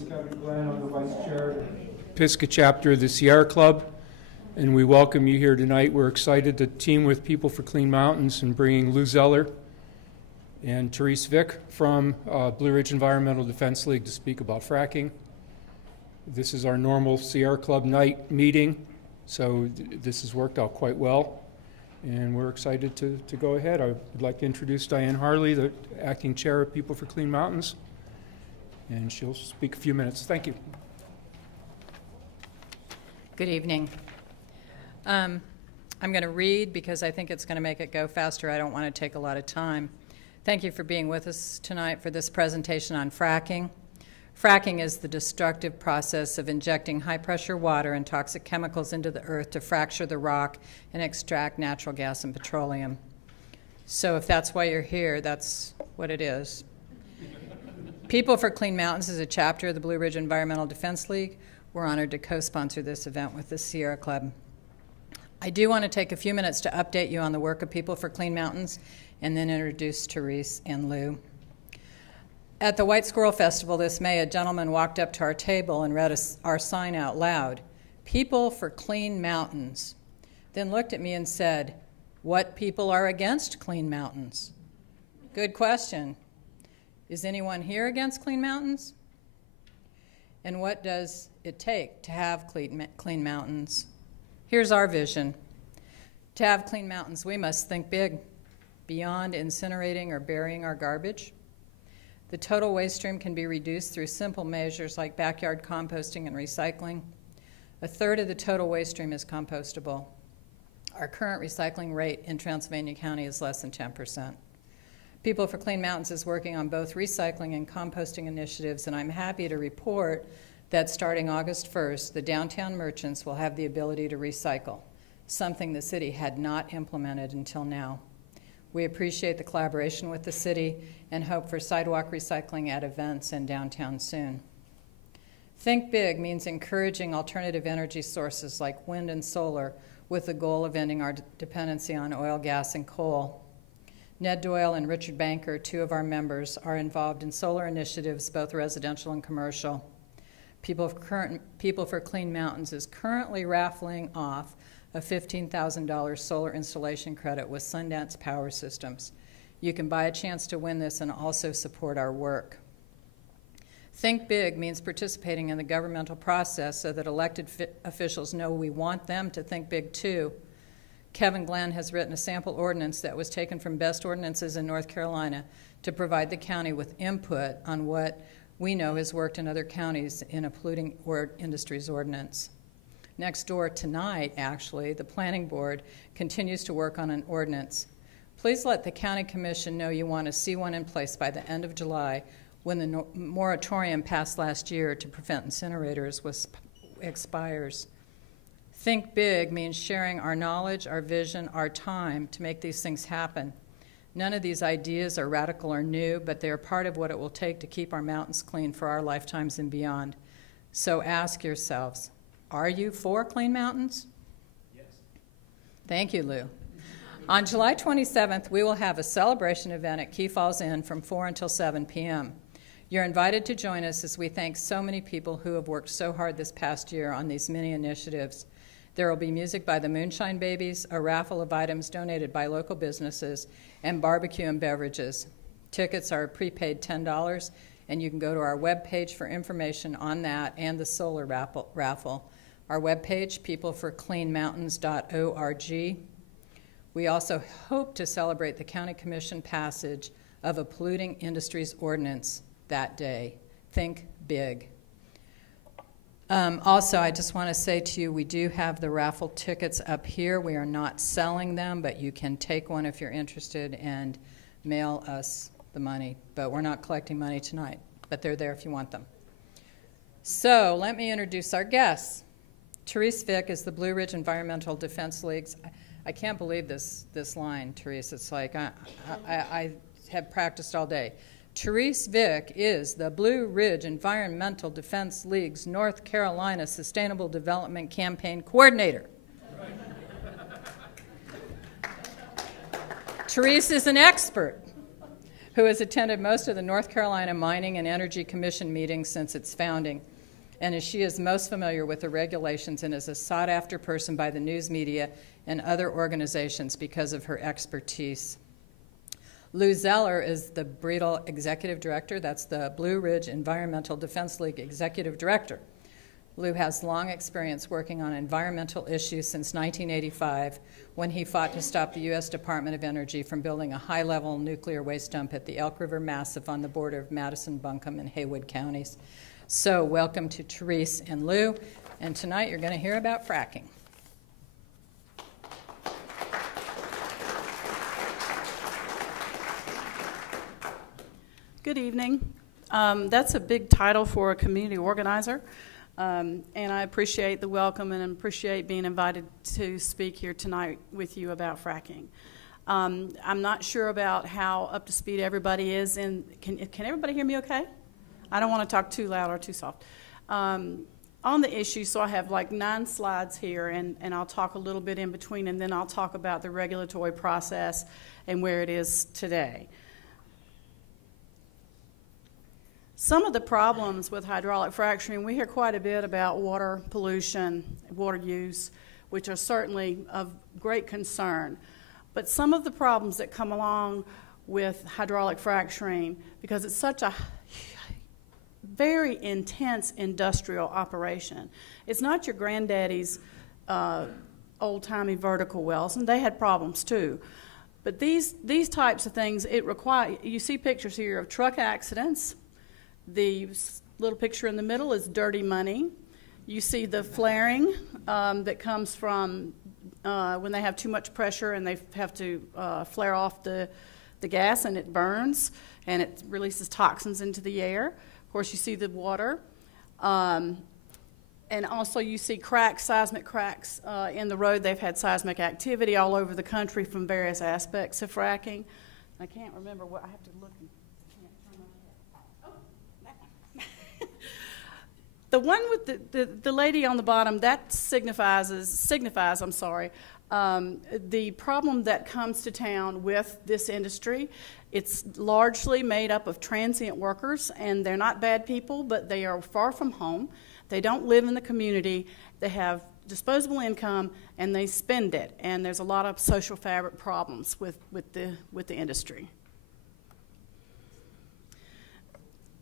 is Kevin Glenn. I'm the Vice Chair of the Pisgah Chapter of the Sierra Club, and we welcome you here tonight. We're excited to team with People for Clean Mountains and bringing Lou Zeller and Therese Vick from Blue Ridge Environmental Defense League to speak about fracking. This is our normal Sierra Club night meeting, so this has worked out quite well, and we're excited to go ahead. I would like to introduce Diane Harley, the Acting Chair of People for Clean Mountains, and she'll speak a few minutes. Thank you. Good evening. I'm going to read because I think it's going to make it go faster. I don't want to take a lot of time. Thank you for being with us tonight for this presentation on fracking. Fracking is the destructive process of injecting high-pressure water and toxic chemicals into the earth to fracture the rock and extract natural gas and petroleum. So if that's why you're here, that's what it is. People for Clean Mountains is a chapter of the Blue Ridge Environmental Defense League. We're honored to co-sponsor this event with the Sierra Club. I do want to take a few minutes to update you on the work of People for Clean Mountains and then introduce Therese and Lou. At the White Squirrel Festival this May, a gentleman walked up to our table and read our sign out loud, "People for Clean Mountains," then looked at me and said, "What people are against clean mountains?" Good question. Is anyone here against clean mountains? And what does it take to have clean mountains? Here's our vision. To have clean mountains, we must think big, beyond incinerating or burying our garbage. The total waste stream can be reduced through simple measures like backyard composting and recycling. A third of the total waste stream is compostable. Our current recycling rate in Transylvania County is less than 10%. People for Clean Mountains is working on both recycling and composting initiatives, and I'm happy to report that starting August 1st, the downtown merchants will have the ability to recycle, something the city had not implemented until now. We appreciate the collaboration with the city and hope for sidewalk recycling at events in downtown soon. Think big means encouraging alternative energy sources like wind and solar with the goal of ending our dependency on oil, gas, and coal. Ned Doyle and Richard Banker, two of our members, are involved in solar initiatives, both residential and commercial. People for Clean Mountains is currently raffling off a $15,000 solar installation credit with Sundance Power Systems. You can buy a chance to win this and also support our work. Think big means participating in the governmental process so that elected officials know we want them to think big too. Kevin Glenn has written a sample ordinance that was taken from best ordinances in North Carolina to provide the county with input on what we know has worked in other counties in a polluting industries ordinance. Next door tonight, actually, the Planning Board continues to work on an ordinance. Please let the County Commission know you want to see one in place by the end of July when the moratorium passed last year to prevent incinerators expires. Think big means sharing our knowledge, our vision, our time to make these things happen. None of these ideas are radical or new, but they are part of what it will take to keep our mountains clean for our lifetimes and beyond. So ask yourselves, are you for clean mountains? Yes. Thank you, Lou. On July 27th, we will have a celebration event at Key Falls Inn from 4 until 7 p.m. You're invited to join us as we thank so many people who have worked so hard this past year on these many initiatives. There will be music by the Moonshine Babies, a raffle of items donated by local businesses, and barbecue and beverages. Tickets are prepaid $10, and you can go to our webpage for information on that and the solar raffle. Our webpage, peopleforcleanmountains.org. We also hope to celebrate the County Commission passage of a polluting industries ordinance that day. Think big. Also, I just want to say to you, we do have the raffle tickets up here. We are not selling them, but you can take one if you're interested and mail us the money. But we're not collecting money tonight, but they're there if you want them. So let me introduce our guests. Therese Vick is the Blue Ridge Environmental Defense League's. I can't believe this line, Therese. It's like I have practiced all day. Therese Vick is the Blue Ridge Environmental Defense League's North Carolina Sustainable Development Campaign Coordinator. Therese is an expert who has attended most of the North Carolina Mining and Energy Commission meetings since its founding, and she is most familiar with the regulations and is a sought-after person by the news media and other organizations because of her expertise. Lou Zeller is the BREDL Executive Director. That's the Blue Ridge Environmental Defense League Executive Director. Lou has long experience working on environmental issues since 1985, when he fought to stop the U.S. Department of Energy from building a high-level nuclear waste dump at the Elk River Massif on the border of Madison, Buncombe, and Haywood counties. So welcome to Therese and Lou, and tonight you're going to hear about fracking. Good evening. That's a big title for a community organizer, and I appreciate the welcome and appreciate being invited to speak here tonight with you about fracking. I'm not sure about how up to speed everybody is. Can everybody hear me okay? I don't want to talk too loud or too soft. On the issue, so I have like 9 slides here, and I'll talk a little bit in between, and then I'll talk about the regulatory process and where it is today. Some of the problems with hydraulic fracturing, we hear quite a bit about water pollution, water use, which are certainly of great concern. But some of the problems that come along with hydraulic fracturing, because it's such a very intense industrial operation. It's not your granddaddy's old-timey vertical wells, and they had problems too. But these types of things, you see pictures here of truck accidents. The little picture in the middle is dirty money. You see the flaring that comes from when they have too much pressure and they have to flare off the gas, and it burns and it releases toxins into the air. Of course, you see the water. And also you see cracks, seismic cracks in the road. They've had seismic activity all over the country from various aspects of fracking. I can't remember what, I have to look. The one with the lady on the bottom, that signifies the problem that comes to town with this industry. It's largely made up of transient workers, and they're not bad people, but they are far from home. They don't live in the community. They have disposable income, and they spend it. And there's a lot of social fabric problems with the industry.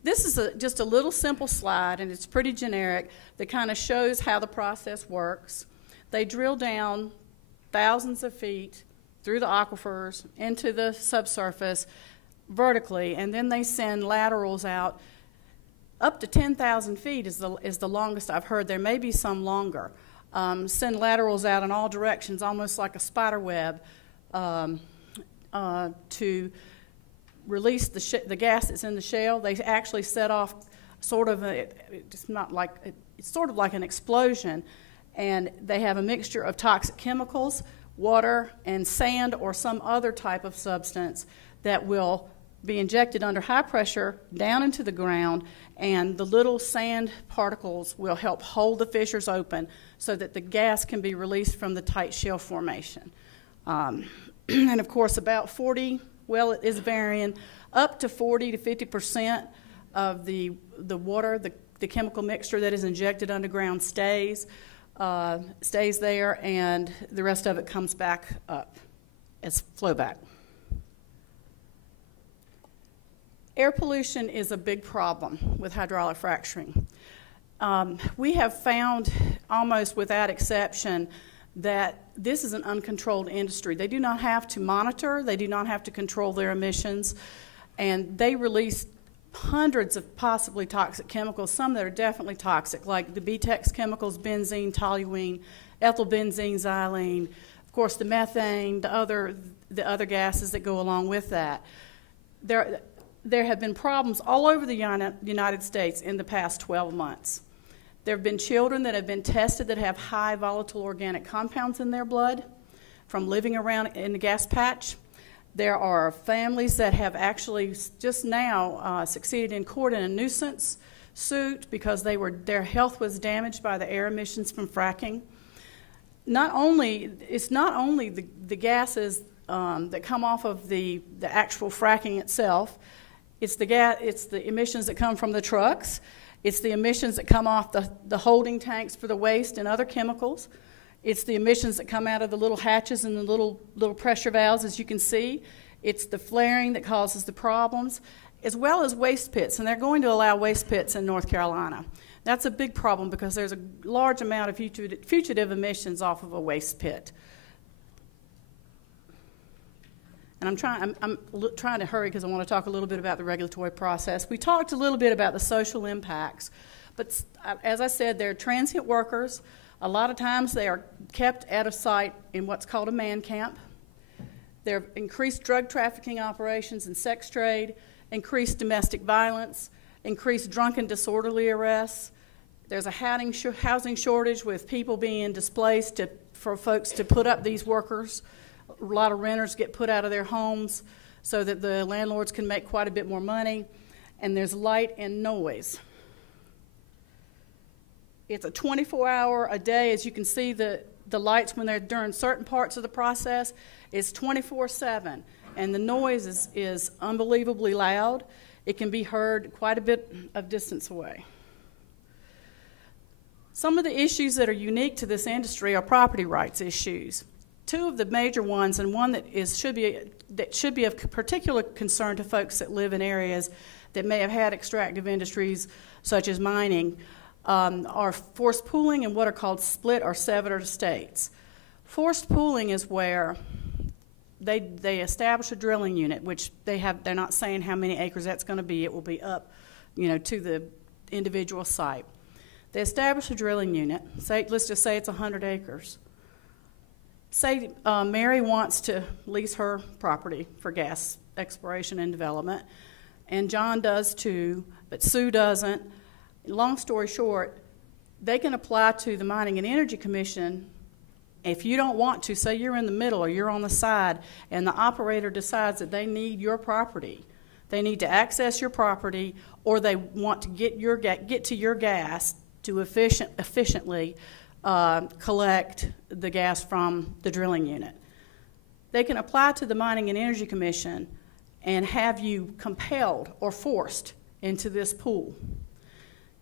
This is just a little simple slide, and it's pretty generic, that kind of shows how the process works. They drill down thousands of feet through the aquifers into the subsurface vertically, and then they send laterals out. Up to 10,000 feet is the longest I've heard. There may be some longer. Send laterals out in all directions, almost like a spider web, to release the gas that's in the shale. They actually set off sort of it's sort of like an explosion, and they have a mixture of toxic chemicals, water, and sand or some other type of substance that will be injected under high pressure down into the ground, and the little sand particles will help hold the fissures open so that the gas can be released from the tight shale formation. And of course, about 40, well, it is varying, up to 40 to 50% of the water, the chemical mixture that is injected underground stays there, and the rest of it comes back up as flowback. Air pollution is a big problem with hydraulic fracturing. We have found, almost without exception, that this is an uncontrolled industry. They do not have to monitor, they do not have to control their emissions, and they release hundreds of possibly toxic chemicals, some that are definitely toxic, like the BTEX chemicals, benzene, toluene, ethylbenzene, xylene, of course the methane, the other gases that go along with that. There have been problems all over the United States in the past 12 months. There have been children that have been tested that have high volatile organic compounds in their blood from living around in the gas patch. There are families that have actually just now succeeded in court in a nuisance suit because their health was damaged by the air emissions from fracking. It's not only the gases that come off of the actual fracking itself. It's the emissions that come from the trucks. It's the emissions that come off the holding tanks for the waste and other chemicals. It's the emissions that come out of the little hatches and the little pressure valves, as you can see. It's the flaring that causes the problems, as well as waste pits. And they're going to allow waste pits in North Carolina. That's a big problem because there's a large amount of fugitive emissions off of a waste pit. And I'm trying to hurry because I want to talk a little bit about the regulatory process. We talked a little bit about the social impacts, but as I said, they're transient workers. A lot of times they are kept out of sight in what's called a man camp. There are increased drug trafficking operations and sex trade, increased domestic violence, increased drunken disorderly arrests. There's a housing shortage with people being displaced for folks to put up these workers. A lot of renters get put out of their homes so that the landlords can make quite a bit more money. And there's light and noise. It's a 24-hour a day. As you can see, the lights when they're during certain parts of the process is 24/7. And the noise is unbelievably loud. It can be heard quite a bit of distance away. Some of the issues that are unique to this industry are property rights issues. Two of the major ones, and one that should be of particular concern to folks that live in areas that may have had extractive industries such as mining, are forced pooling and what are called split or severed estates. Forced pooling is where they establish a drilling unit, which they're not saying how many acres that's going to be. It will be up, to the individual site. They establish a drilling unit. Let's just say it's 100 acres. Say Mary wants to lease her property for gas exploration and development, and John does too, but Sue doesn't. Long story short, they can apply to the Mining and Energy Commission. If you don't want to, say you're in the middle or you're on the side, and the operator decides that they need your property, they need to access your property, or they want to get to your gas to efficiently collect the gas from the drilling unit. They can apply to the Mining and Energy Commission and have you compelled or forced into this pool.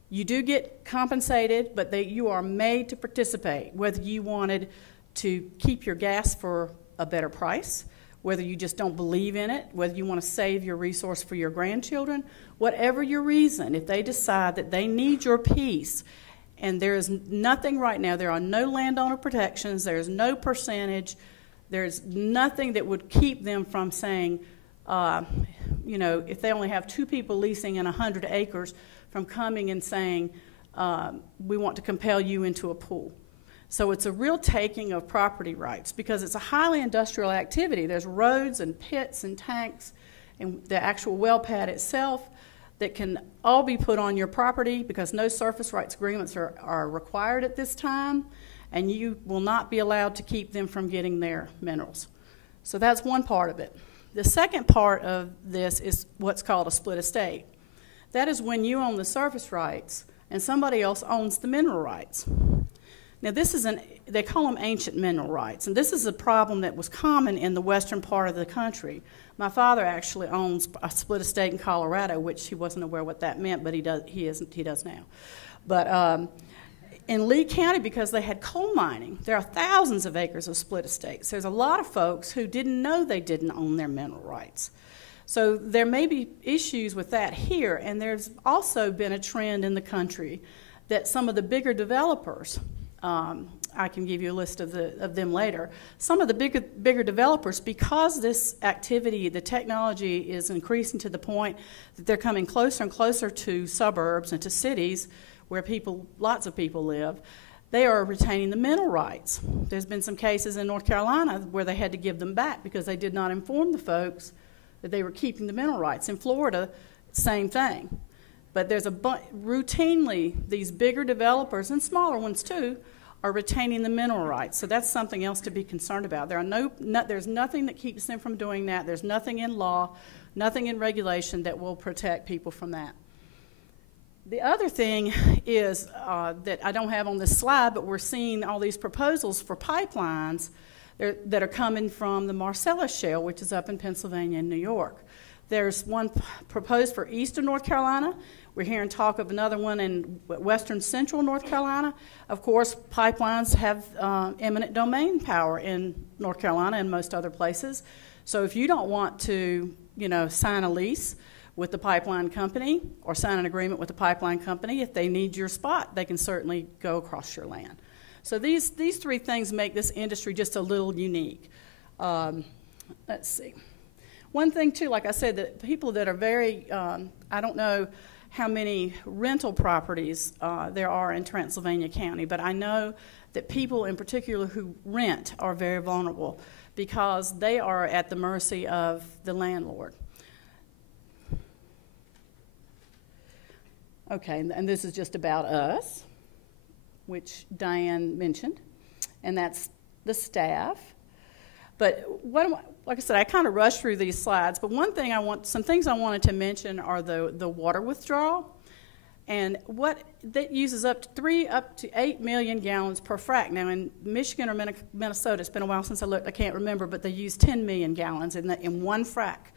You do get compensated, but you are made to participate, whether you wanted to keep your gas for a better price, whether you just don't believe in it, whether you want to save your resource for your grandchildren, whatever your reason, if they decide that they need your piece. And there is nothing right now, there are no landowner protections, there's no percentage, there's nothing that would keep them from saying, if they only have 2 people leasing in 100 acres, from coming and saying, we want to compel you into a pool. So it's a real taking of property rights because it's a highly industrial activity. There's roads and pits and tanks and the actual well pad itself that can all be put on your property because no surface rights agreements are required at this time, and you will not be allowed to keep them from getting their minerals. So that's one part of it. The second part of this is what's called a split estate. That is when you own the surface rights and somebody else owns the mineral rights. Now they call them ancient mineral rights, and this is a problem that was common in the western part of the country. My father actually owns a split estate in Colorado, which he wasn't aware what that meant, but he does now. But in Lee County, because they had coal mining, there are thousands of acres of split estates. There's a lot of folks who didn't know they didn't own their mineral rights. So there may be issues with that here, and there's also been a trend in the country that some of the bigger developers, I can give you a list of them later, some of the bigger developers, because this activity, the technology is increasing to the point that they're coming closer and closer to suburbs and to cities where lots of people live, they are retaining the mineral rights. There's been some cases in North Carolina where they had to give them back because they did not inform the folks that they were keeping the mineral rights. In Florida, same thing. But there's routinely these bigger developers, and smaller ones too, are retaining the mineral rights. So that's something else to be concerned about. There's nothing that keeps them from doing that. There's nothing in law, nothing in regulation that will protect people from that. The other thing is that I don't have on this slide, but we're seeing all these proposals for pipelines that are coming from the Marcellus Shale, which is up in Pennsylvania and New York. There's one proposed for eastern North Carolina. We're hearing talk of another one in western central North Carolina. Of course, pipelines have eminent domain power in North Carolina and most other places. So if you don't want to, sign a lease with the pipeline company or sign an agreement with the pipeline company, if they need your spot, they can certainly go across your land. So these three things make this industry just a little unique. Let's see. One thing, too, like I said, that people that are very, I don't know how many rental properties there are in Transylvania County, but I know that people in particular who rent are very vulnerable because they are at the mercy of the landlord. Okay, and this is just about us, which Diane mentioned, and that's the staff. But like I said, I kind of rushed through these slides, but some things I wanted to mention are the water withdrawal, and what that uses up to 8 million gallons per frac. Now in Michigan or Minnesota, it's been a while since I looked, I can't remember, but they use 10 million gallons in one frac.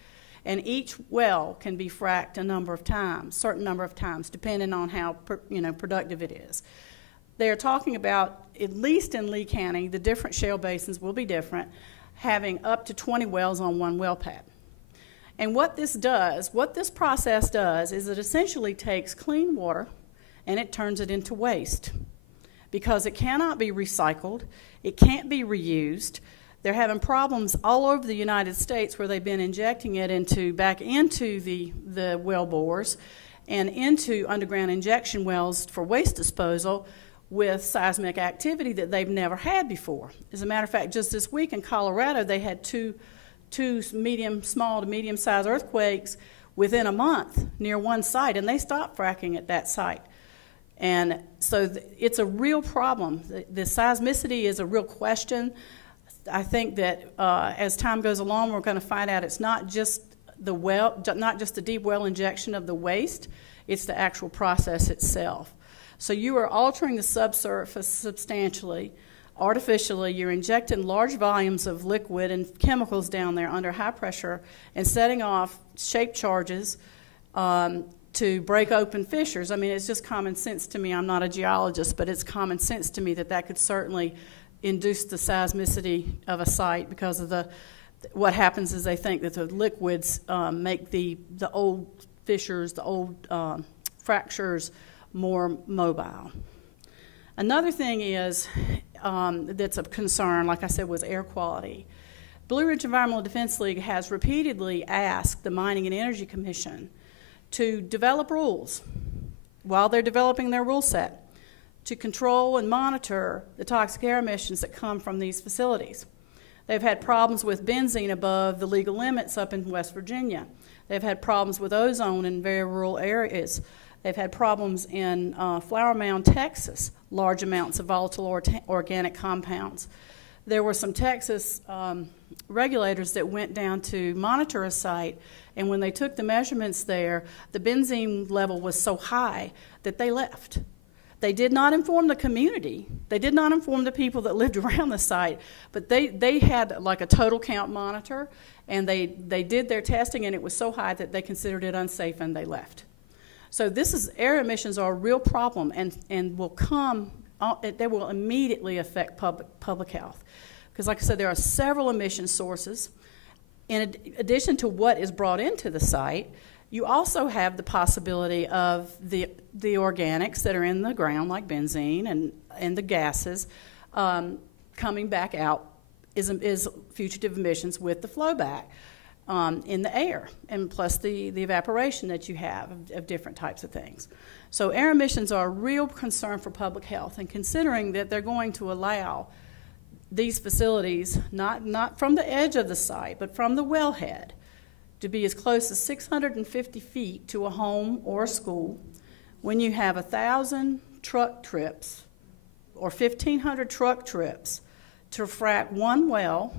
And each well can be fracked a certain number of times, depending on how productive it is. They are talking about, at least in Lee County, the different shale basins will be different, having up to 20 wells on one well pad. And what this process does, is it essentially takes clean water and it turns it into waste because it cannot be recycled, it can't be reused. They're having problems all over the United States where they've been injecting it back into the well bores and into underground injection wells for waste disposal with seismic activity that they've never had before. As a matter of fact, just this week in Colorado, they had two small to medium-sized earthquakes within a month near one site, and they stopped fracking at that site. And so it's a real problem. The seismicity is a real question. I think that as time goes along, we're going to find out it's not just the deep well injection of the waste, it's the actual process itself. So you are altering the subsurface substantially, artificially. You're injecting large volumes of liquid and chemicals down there under high pressure and setting off shape charges to break open fissures. I mean, it's just common sense to me. I'm not a geologist, but it's common sense to me that could certainly induce the seismicity of a site because of what happens is they think that the liquids make the old fissures, the old fractures more mobile. Another thing is that's of concern, like I said, was air quality. Blue Ridge Environmental Defense League has repeatedly asked the Mining and Energy Commission to develop rules while they're developing their rule set to control and monitor the toxic air emissions that come from these facilities. They've had problems with benzene above the legal limits up in West Virginia. They've had problems with ozone in very rural areas. They've had problems in Flower Mound, Texas, large amounts of volatile organic compounds. There were some Texas regulators that went down to monitor a site, and when they took the measurements there, the benzene level was so high that they left. They did not inform the community. They did not inform the people that lived around the site, but they had like a total count monitor, and they did their testing, and it was so high that they considered it unsafe, and they left. So air emissions are a real problem and they will immediately affect public health. Because like I said, there are several emission sources. In addition to what is brought into the site, you also have the possibility of the organics that are in the ground, like benzene and the gases, coming back out is fugitive emissions with the flowback. In the air, and plus the evaporation that you have of different types of things. So air emissions are a real concern for public health, and considering that they're going to allow these facilities, not from the edge of the site, but from the wellhead, to be as close as 650 feet to a home or a school, when you have 1,000 truck trips or 1,500 truck trips to frack one well.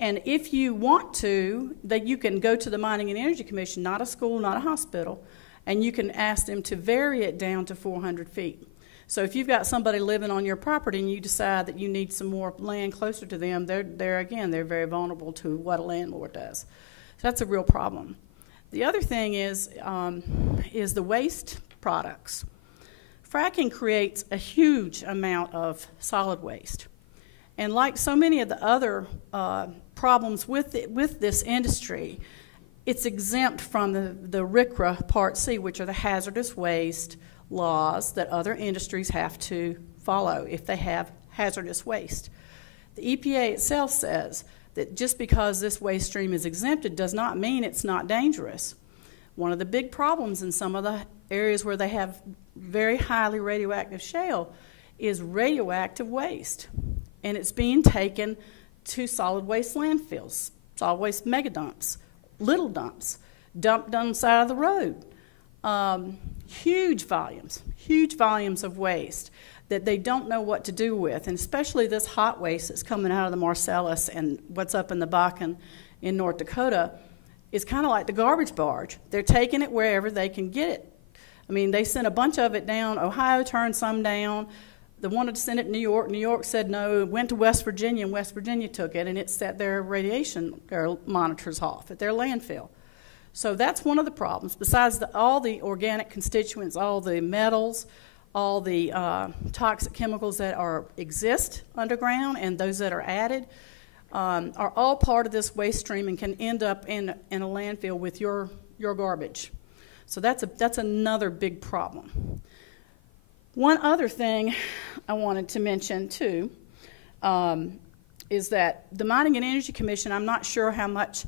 And if you want to, that you can go to the Mining and Energy Commission, not a school, not a hospital, and you can ask them to vary it down to 400 feet. So if you've got somebody living on your property and you decide that you need some more land closer to them, they're very vulnerable to what a landlord does. So that's a real problem. The other thing is the waste products. Fracking creates a huge amount of solid waste. And like so many of the other problems with this industry, it's exempt from the RCRA Part C, which are the hazardous waste laws that other industries have to follow if they have hazardous waste. The EPA itself says that just because this waste stream is exempted does not mean it's not dangerous. One of the big problems in some of the areas where they have very highly radioactive shale is radioactive waste. And it's being taken to solid waste landfills, solid waste mega dumps, little dumps, dumped on the side of the road. Huge volumes of waste that they don't know what to do with, and especially this hot waste that's coming out of the Marcellus and what's up in the Bakken in North Dakota is kind of like the garbage barge. They're taking it wherever they can get it. I mean, they sent a bunch of it down. Ohio turned some down. They wanted to send it to New York. New York said no. It went to West Virginia, and West Virginia took it, and it set their radiation monitors off at their landfill. So that's one of the problems. Besides all the organic constituents, all the metals, all the toxic chemicals that exist underground and those that are added are all part of this waste stream and can end up in a landfill with your garbage. So that's another big problem. One other thing I wanted to mention too is that the Mining and Energy Commission, I'm not sure how much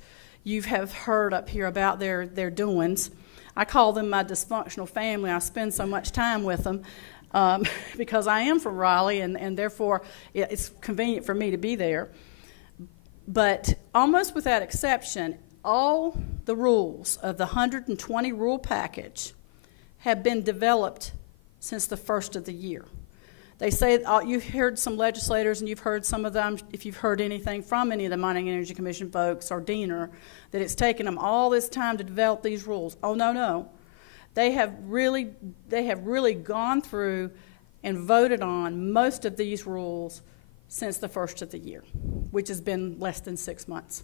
you have heard up here about their doings. I call them my dysfunctional family. I spend so much time with them because I am from Raleigh, and therefore it's convenient for me to be there. But almost without exception, all the rules of the 120 rule package have been developed since the first of the year. They say, you've heard some legislators, and you've heard some of them, if you've heard anything from any of the Mining and Energy Commission folks or Diener, that it's taken them all this time to develop these rules. Oh, no. They have really gone through and voted on most of these rules since the first of the year, which has been less than 6 months.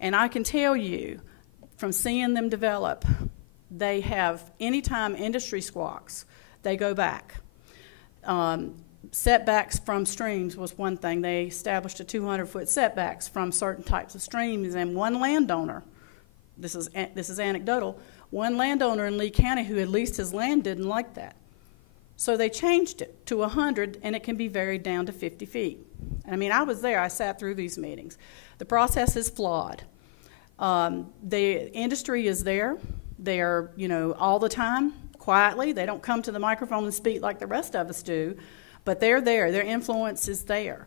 And I can tell you, from seeing them develop, they have, anytime industry squawks, they go back. Setbacks from streams was one thing. They established a 200-foot setbacks from certain types of streams, and one landowner, this is anecdotal, one landowner in Lee County who had leased his land didn't like that. So they changed it to 100, and it can be varied down to 50 feet. And I mean, I was there. I sat through these meetings. The process is flawed. The industry is there. They're, all the time, quietly. They don't come to the microphone and speak like the rest of us do, but they're there. Their influence is there.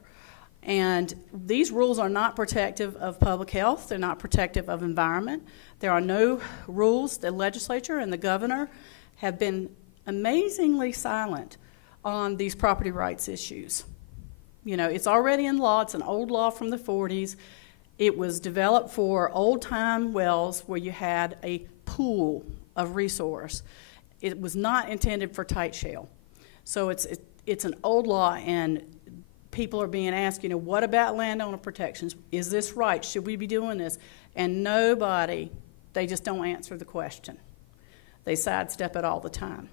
And these rules are not protective of public health. They're not protective of environment. There are no rules. The legislature and the governor have been amazingly silent on these property rights issues. It's already in law. It's an old law from the 40s. It was developed for old-time wells where you had a pool of resource. It was not intended for tight shale. So it's an old law, and people are being asked, what about landowner protections? Is this right? Should we be doing this? And they just don't answer the question. They sidestep it all the time.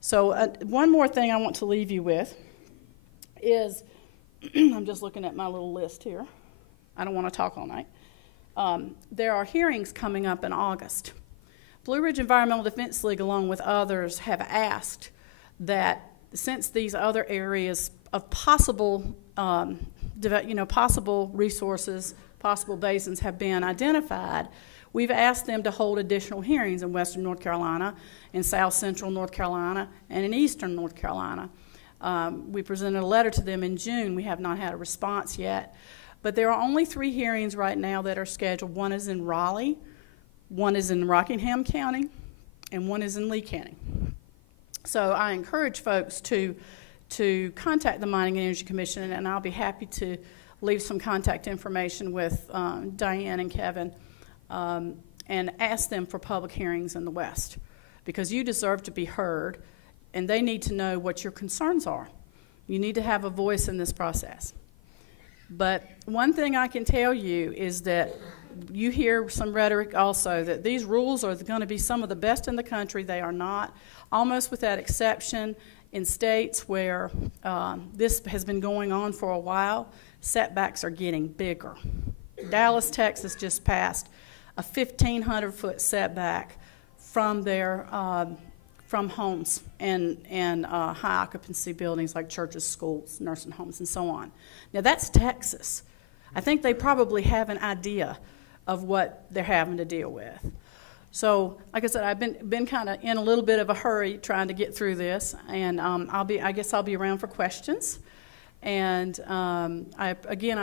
So one more thing I want to leave you with is, I'm just looking at my little list here. I don't want to talk all night. There are hearings coming up in August. Blue Ridge Environmental Defense League, along with others, have asked that since these other areas of possible resources, possible basins have been identified, we've asked them to hold additional hearings in western North Carolina, in south central North Carolina, and in eastern North Carolina. We presented a letter to them in June. We have not had a response yet. But there are only 3 hearings right now that are scheduled. One is in Raleigh, one is in Rockingham County, and one is in Lee County. So I encourage folks to contact the Mining and Energy Commission, and I'll be happy to leave some contact information with Diane and Kevin and ask them for public hearings in the West, because you deserve to be heard. and they need to know what your concerns are. You need to have a voice in this process. But one thing I can tell you is that you hear some rhetoric also that these rules are going to be some of the best in the country. They are not, almost without exception. In states where this has been going on for a while, setbacks are getting bigger. Dallas, Texas just passed a 1,500-foot setback from their from homes and high occupancy buildings like churches, schools, nursing homes, and so on. Now that's Texas. I think they probably have an idea of what they're having to deal with. So, like I said, I've been kind of in a little bit of a hurry trying to get through this, and I guess I'll be around for questions. And I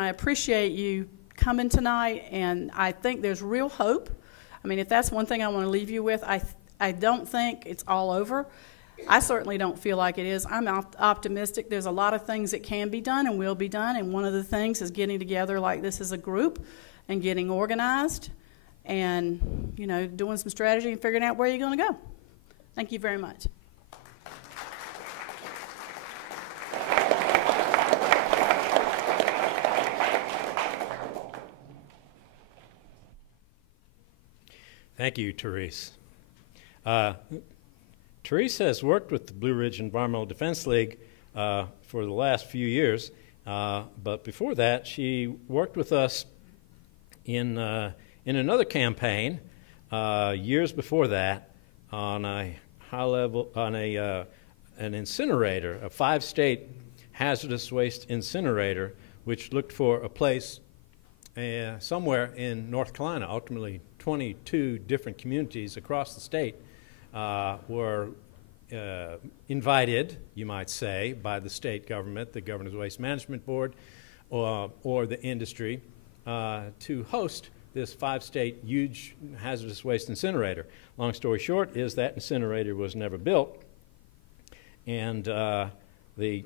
appreciate you coming tonight, and I think there's real hope. I mean, if that's one thing I want to leave you with, I don't think it's all over. I certainly don't feel like it is. I'm optimistic. There's a lot of things that can be done and will be done, and one of the things is getting together like this as a group and getting organized and, you know, doing some strategy and figuring out where you're going to go. Thank you very much. Thank you, Therese. Therese has worked with the Blue Ridge Environmental Defense League for the last few years, but before that, she worked with us in another campaign years before that on a high level an incinerator, a 5-state hazardous waste incinerator, which looked for a place somewhere in North Carolina. Ultimately, 22 different communities across the state were invited, you might say, by the state government, the Governor's Waste Management Board, or the industry, to host this 5-state huge hazardous waste incinerator. Long story short is that incinerator was never built, and the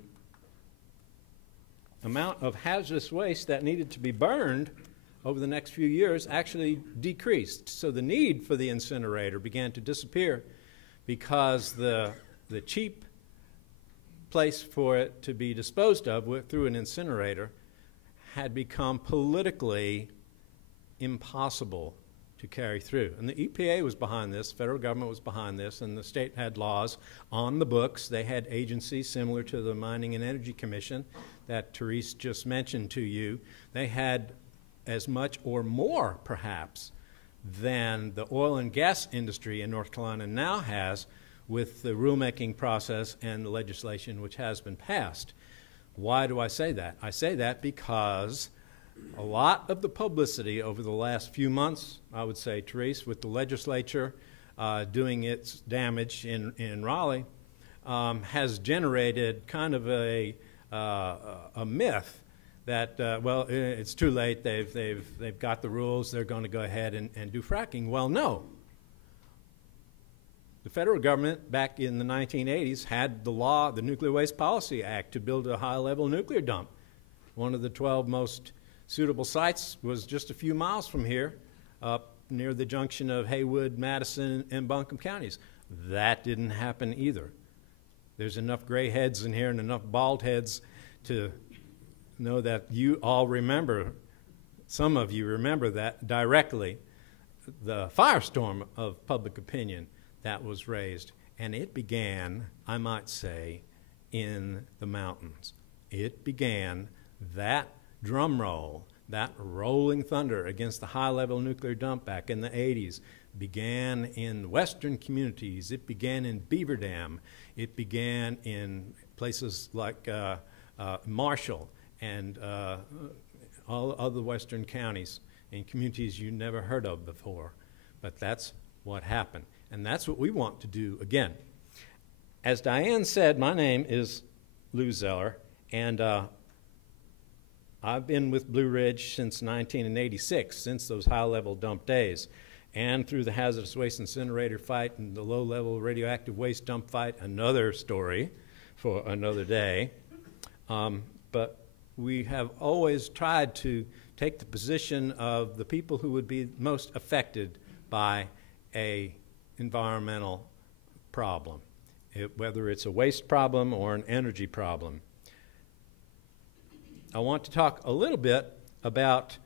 amount of hazardous waste that needed to be burned over the next few years actually decreased. So the need for the incinerator began to disappear because the cheap place for it to be disposed of through an incinerator had become politically impossible to carry through. And the EPA was behind this, federal government was behind this, and the state had laws on the books. They had agencies similar to the Mining and Energy Commission that Therese just mentioned to you. They had as much or more, perhaps, than the oil and gas industry in North Carolina now has with the rulemaking process and the legislation which has been passed. Why do I say that? I say that because a lot of the publicity over the last few months, I would say, Therese, with the legislature doing its damage in Raleigh, has generated kind of a myth that, well, it's too late, they've got the rules, they're going to go ahead and do fracking. Well, no. The federal government back in the 1980s had the law, the Nuclear Waste Policy Act, to build a high-level nuclear dump. One of the 12 most suitable sites was just a few miles from here, up near the junction of Haywood, Madison, and Buncombe counties. That didn't happen either. There's enough gray heads in here and enough bald heads to know that you all remember, some of you remember that directly, the firestorm of public opinion that was raised. And it began, I might say, in the mountains. It began, that drum roll, that rolling thunder against the high-level nuclear dump back in the 80s began in western communities. It began in Beaver Dam. It began in places like Marshall and all other western counties and communities you never heard of before. But that's what happened. And that's what we want to do again. As Diane said, my name is Lou Zeller, and I've been with Blue Ridge since 1986, since those high-level dump days, and through the hazardous waste incinerator fight and the low-level radioactive waste dump fight, another story for another day. But we have always tried to take the position of the people who would be most affected by a environmental problem. whether it's a waste problem or an energy problem. I want to talk a little bit about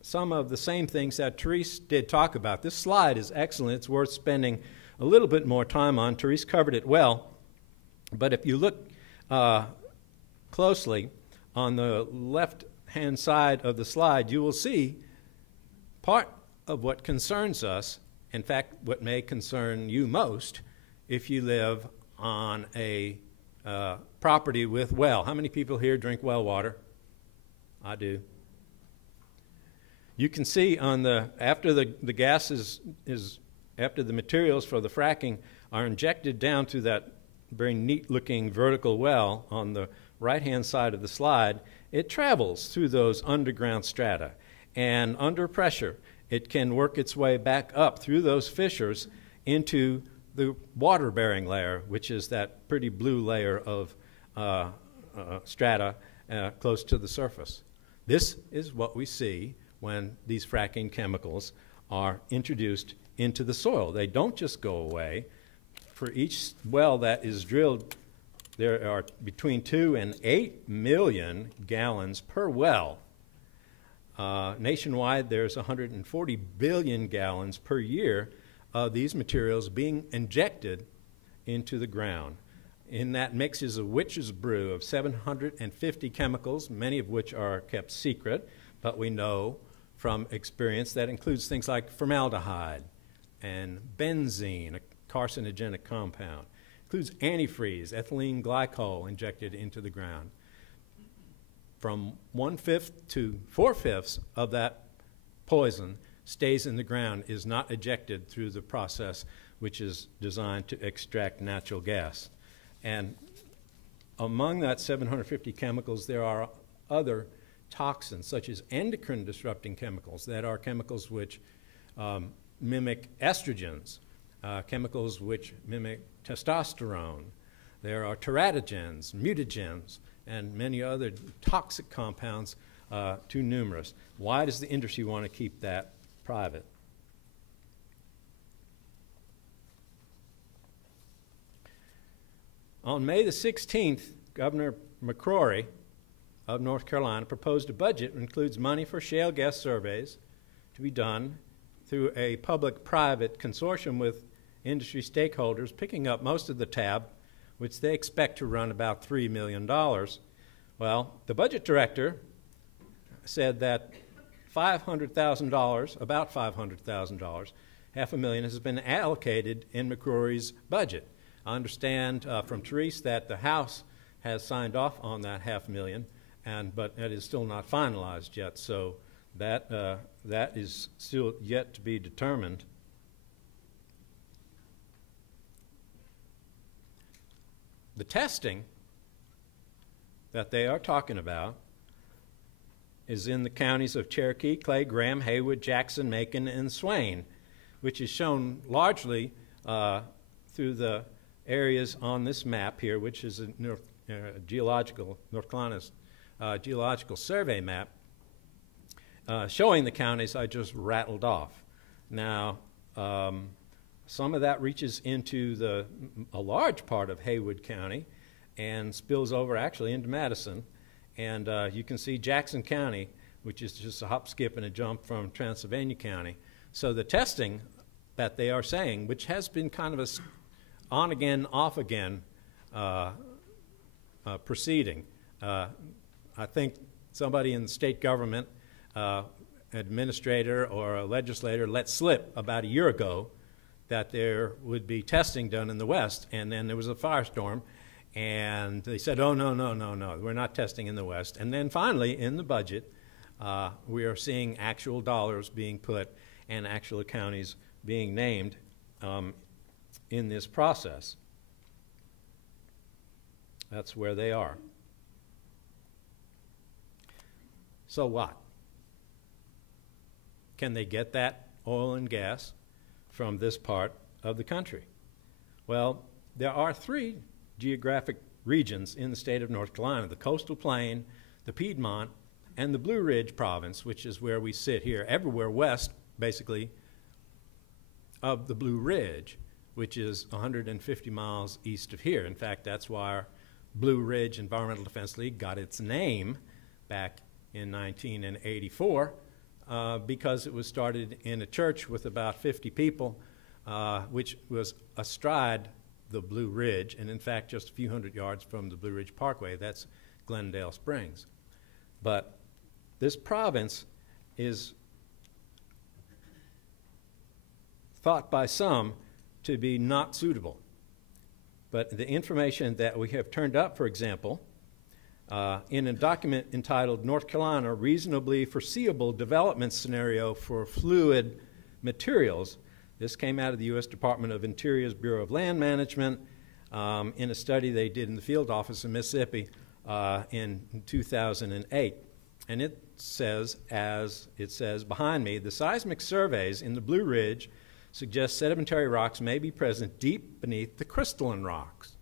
some of the same things that Therese did talk about. This slide is excellent. It's worth spending a little bit more time on. Therese covered it well. But if you look closely on the left-hand side of the slide, you will see part of what concerns us, in fact, what may concern you most, if you live on a property with well. How many people here drink well water? I do. You can see on after the gas after the materials for the fracking are injected down to that very neat-looking vertical well on the right-hand side of the slide, it travels through those underground strata. And under pressure, it can work its way back up through those fissures into the water-bearing layer, which is that pretty blue layer of strata close to the surface. This is what we see when these fracking chemicals are introduced into the soil. They don't just go away. For each well that is drilled, there are between 2 and 8 million gallons per well. Nationwide, there's 140 billion gallons per year of these materials being injected into the ground. In that mix is a witch's brew of 750 chemicals, many of which are kept secret, but we know from experience that includes things like formaldehyde and benzene, a carcinogenic compound. Includes antifreeze, ethylene glycol injected into the ground. From 1/5 to 4/5 of that poison stays in the ground, is not ejected through the process which is designed to extract natural gas. And among that 750 chemicals, there are other toxins, such as endocrine disrupting chemicals, that are chemicals which mimic estrogens, chemicals which mimic testosterone. There are teratogens, mutagens, and many other toxic compounds, too numerous. Why does the industry want to keep that private? On May the 16th, Governor McCrory of North Carolina proposed a budget that includes money for shale gas surveys to be done through a public-private consortium with industry stakeholders, picking up most of the tab, which they expect to run about $3 million. Well, the budget director said that $500,000, about $500,000, $500,000, has been allocated in McCrory's budget. I understand from Therese that the House has signed off on that $500,000, but it is still not finalized yet, so that is still yet to be determined. The testing that they are talking about is in the counties of Cherokee, Clay, Graham, Haywood, Jackson, Macon, and Swain, which is shown largely through the areas on this map here, which is a North Carolina's geological survey map, showing the counties I just rattled off. Now, some of that reaches into a large part of Haywood County and spills over actually into Madison. And you can see Jackson County, which is just a hop, skip, and a jump from Transylvania County. So the testing that they are saying, which has been kind of a on-again, off-again proceeding. I think somebody in the state government, administrator or a legislator, let slip about a year ago that there would be testing done in the West, and then there was a firestorm, and they said, oh, no, we're not testing in the West. And then finally, in the budget, we are seeing actual dollars being put and actual counties being named in this process. That's where they are. So what? Can they get that oil and gas from this part of the country? Well, there are 3 geographic regions in the state of North Carolina: the coastal plain, the Piedmont, and the Blue Ridge province, which is where we sit here. Everywhere west, basically, of the Blue Ridge which is 150 miles east of here. In fact, that's why our Blue Ridge Environmental Defense League got its name back in 1984, because it was started in a church with about 50 people, which was astride the Blue Ridge, and in fact just a few hundred yards from the Blue Ridge Parkway. That's Glendale Springs. But this province is thought by some to be not suitable. But the information that we have turned up, for example, in a document entitled North Carolina Reasonably Foreseeable Development Scenario for Fluid Materials. This came out of the U.S. Department of Interior's Bureau of Land Management in a study they did in the field office in Mississippi in 2008. And it says, as it says behind me, the seismic surveys in the Blue Ridge suggest sedimentary rocks may be present deep beneath the crystalline rocks.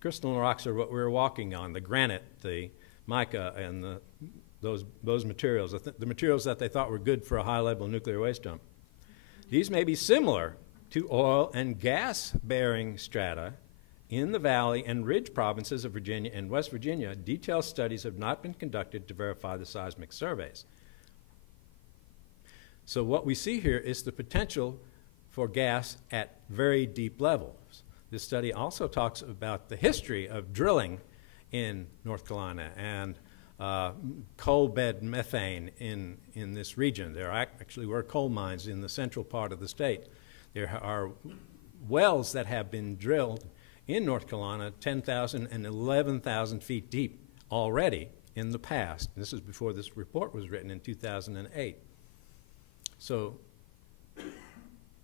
Crystalline rocks are what we're walking on, the granite, the mica, and those materials, the materials that they thought were good for a high-level nuclear waste dump. These may be similar to oil and gas-bearing strata in the Valley and Ridge provinces of Virginia and West Virginia. Detailed studies have not been conducted to verify the seismic surveys. So what we see here is the potential for gas at very deep levels. This study also talks about the history of drilling in North Carolina and coal bed methane in this region. There actually were coal mines in the central part of the state. There are wells that have been drilled in North Carolina 10,000 and 11,000 feet deep already in the past. This is before this report was written in 2008. So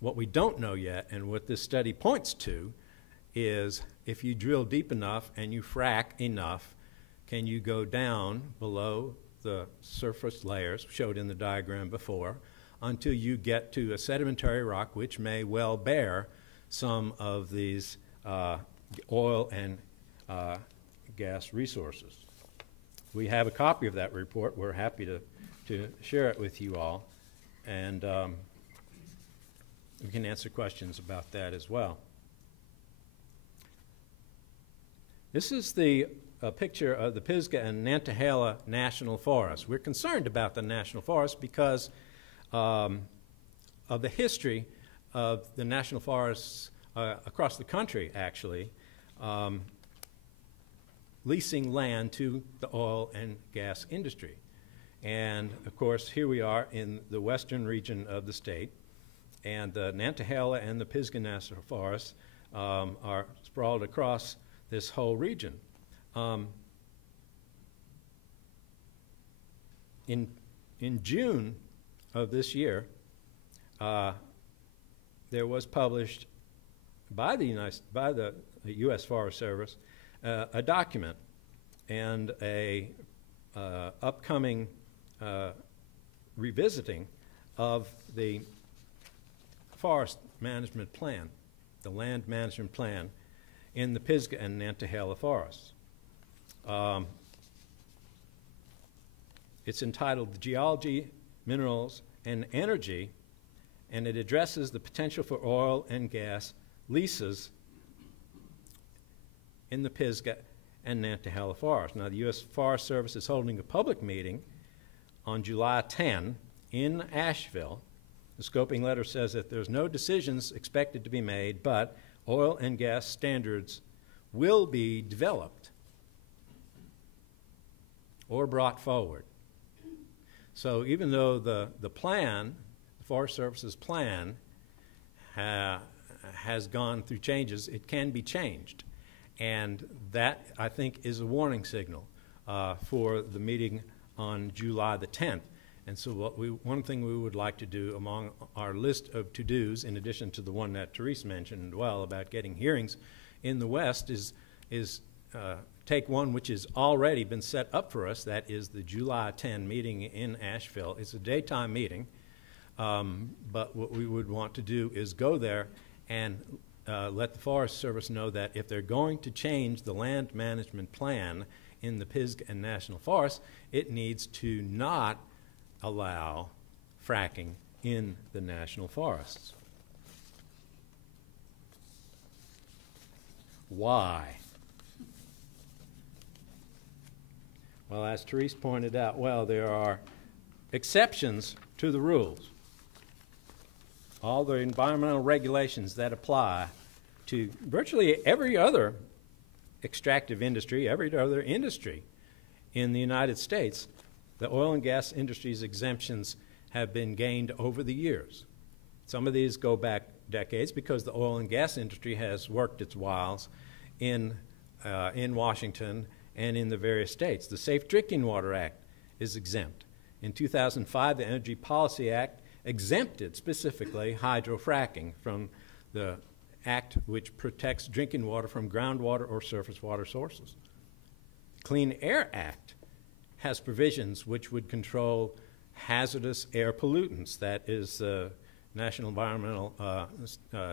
what we don't know yet, and what this study points to, is if you drill deep enough and you frack enough, can you go down below the surface layers showed in the diagram before until you get to a sedimentary rock which may well bear some of these oil and gas resources. We have a copy of that report. We're happy to share it with you all. And we can answer questions about that as well. This is the picture of the Pisgah and Nantahala National Forest. We're concerned about the National Forest because of the history of the national forests across the country, actually, leasing land to the oil and gas industry. And, of course, here we are in the western region of the state, and the Nantahala and the Pisgah National Forests are sprawled across this whole region. In June of this year, there was published by the U.S. Forest Service a document and a upcoming revisiting of the forest management plan, the land management plan in the Pisgah and Nantahala forests. It's entitled Geology, Minerals, and Energy, and it addresses the potential for oil and gas leases in the Pisgah and Nantahala forest. Now, the U.S. Forest Service is holding a public meeting on July 10 in Asheville. The scoping letter says that there's no decisions expected to be made, but oil and gas standards will be developed or brought forward. So even though the plan, the Forest Service's plan, has gone through changes, it can be changed. And that, I think, is a warning signal for the meeting on July the 10th. And so one thing we would like to do among our list of to-dos, in addition to the one that Therese mentioned well about getting hearings in the West, is take one which has already been set up for us. That is the July 10 meeting in Asheville. It's a daytime meeting, but what we would want to do is go there and let the Forest Service know that if they're going to change the land management plan in the Pisgah and National Forest, it needs to not allow fracking in the national forests. Why? Well, as Therese pointed out, well, there are exceptions to the rules. All the environmental regulations that apply to virtually every other extractive industry, every other industry in the United States, the oil and gas industry's exemptions have been gained over the years. Some of these go back decades because the oil and gas industry has worked its wiles in Washington and in the various states. The Safe Drinking Water Act is exempt. In 2005, the Energy Policy Act exempted specifically hydrofracking from the act which protects drinking water from groundwater or surface water sources. Clean Air Act has provisions which would control hazardous air pollutants. That is National Environmental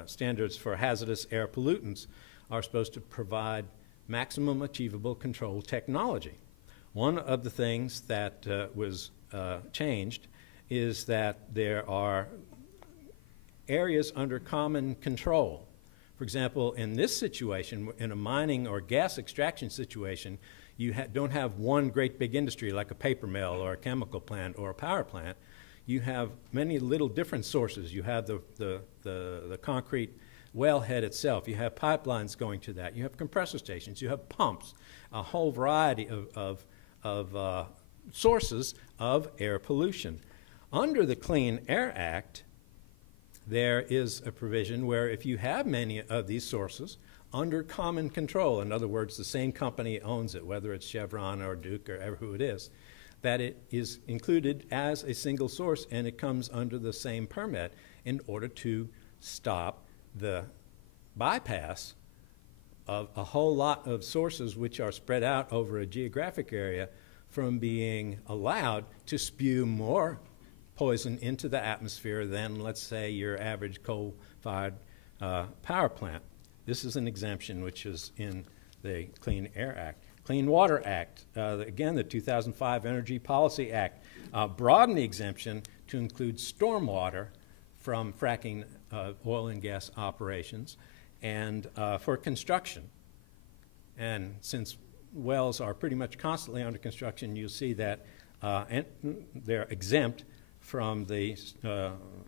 Standards for Hazardous Air Pollutants are supposed to provide maximum achievable control technology. One of the things that was changed is that there are areas under common control. For example, in this situation, in a mining or gas extraction situation, you don't have one great big industry like a paper mill or a chemical plant or a power plant. You have many little different sources. You have the concrete wellhead itself. You have pipelines going to that. You have compressor stations. You have pumps, a whole variety of sources of air pollution. Under the Clean Air Act, there is a provision where if you have many of these sources under common control, in other words, the same company owns it, whether it's Chevron or Duke or who it is, that it is included as a single source and it comes under the same permit in order to stop the bypass of a whole lot of sources which are spread out over a geographic area from being allowed to spew more poison into the atmosphere than, let's say, your average coal-fired power plant. This is an exemption which is in the Clean Air Act. Clean Water Act, again, the 2005 Energy Policy Act, broadened the exemption to include stormwater from fracking oil and gas operations and for construction. And since wells are pretty much constantly under construction, you'll see that they're exempt from the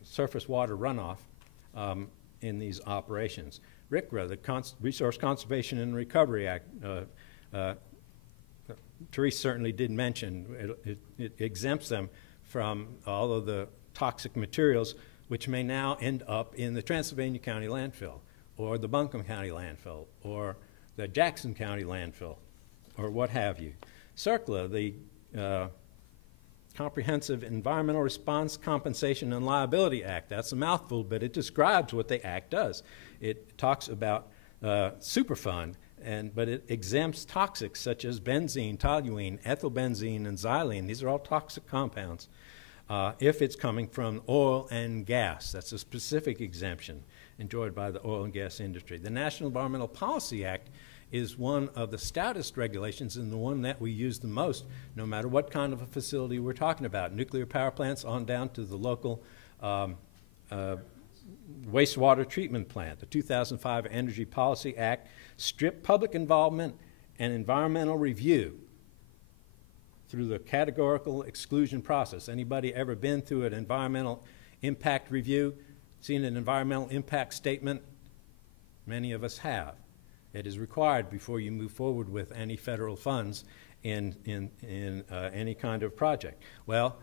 surface water runoff in these operations. RCRA, the Resource Conservation and Recovery Act, Therese certainly did mention, it exempts them from all of the toxic materials which may now end up in the Transylvania County landfill, or the Buncombe County landfill, or the Jackson County landfill, or what have you. CERCLA, the Comprehensive Environmental Response Compensation and Liability Act. That's a mouthful, but it describes what the act does. It talks about Superfund, but it exempts toxics such as benzene, toluene, ethylbenzene, and xylene. These are all toxic compounds. If it's coming from oil and gas, that's a specific exemption enjoyed by the oil and gas industry. The National Environmental Policy Act is one of the stoutest regulations and the one that we use the most, no matter what kind of a facility we're talking about. Nuclear power plants on down to the local wastewater treatment plant. The 2005 Energy Policy Act stripped public involvement and environmental review through the categorical exclusion process. Anybody ever been through an environmental impact review, seen an environmental impact statement? Many of us have. It is required before you move forward with any federal funds in any kind of project. Well,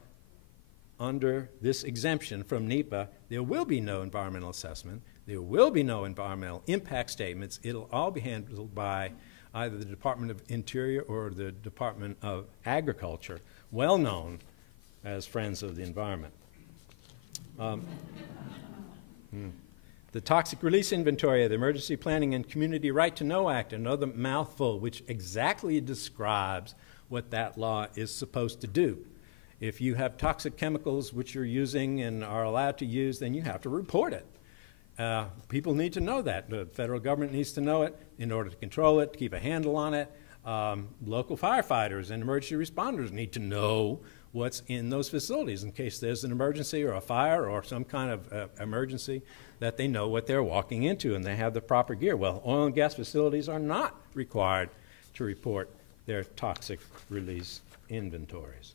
under this exemption from NEPA, there will be no environmental assessment. There will be no environmental impact statements. It'll all be handled by either the Department of Interior or the Department of Agriculture, well known as Friends of the Environment. The Toxic Release Inventory of the Emergency Planning and Community Right to Know Act, another mouthful which exactly describes what that law is supposed to do. If you have toxic chemicals which you're using and are allowed to use, then you have to report it. People need to know that. The federal government needs to know it in order to control it, to keep a handle on it. Local firefighters and emergency responders need to know what's in those facilities in case there's an emergency or a fire or some kind of emergency, that they know what they're walking into and they have the proper gear. Well, oil and gas facilities are not required to report their toxic release inventories.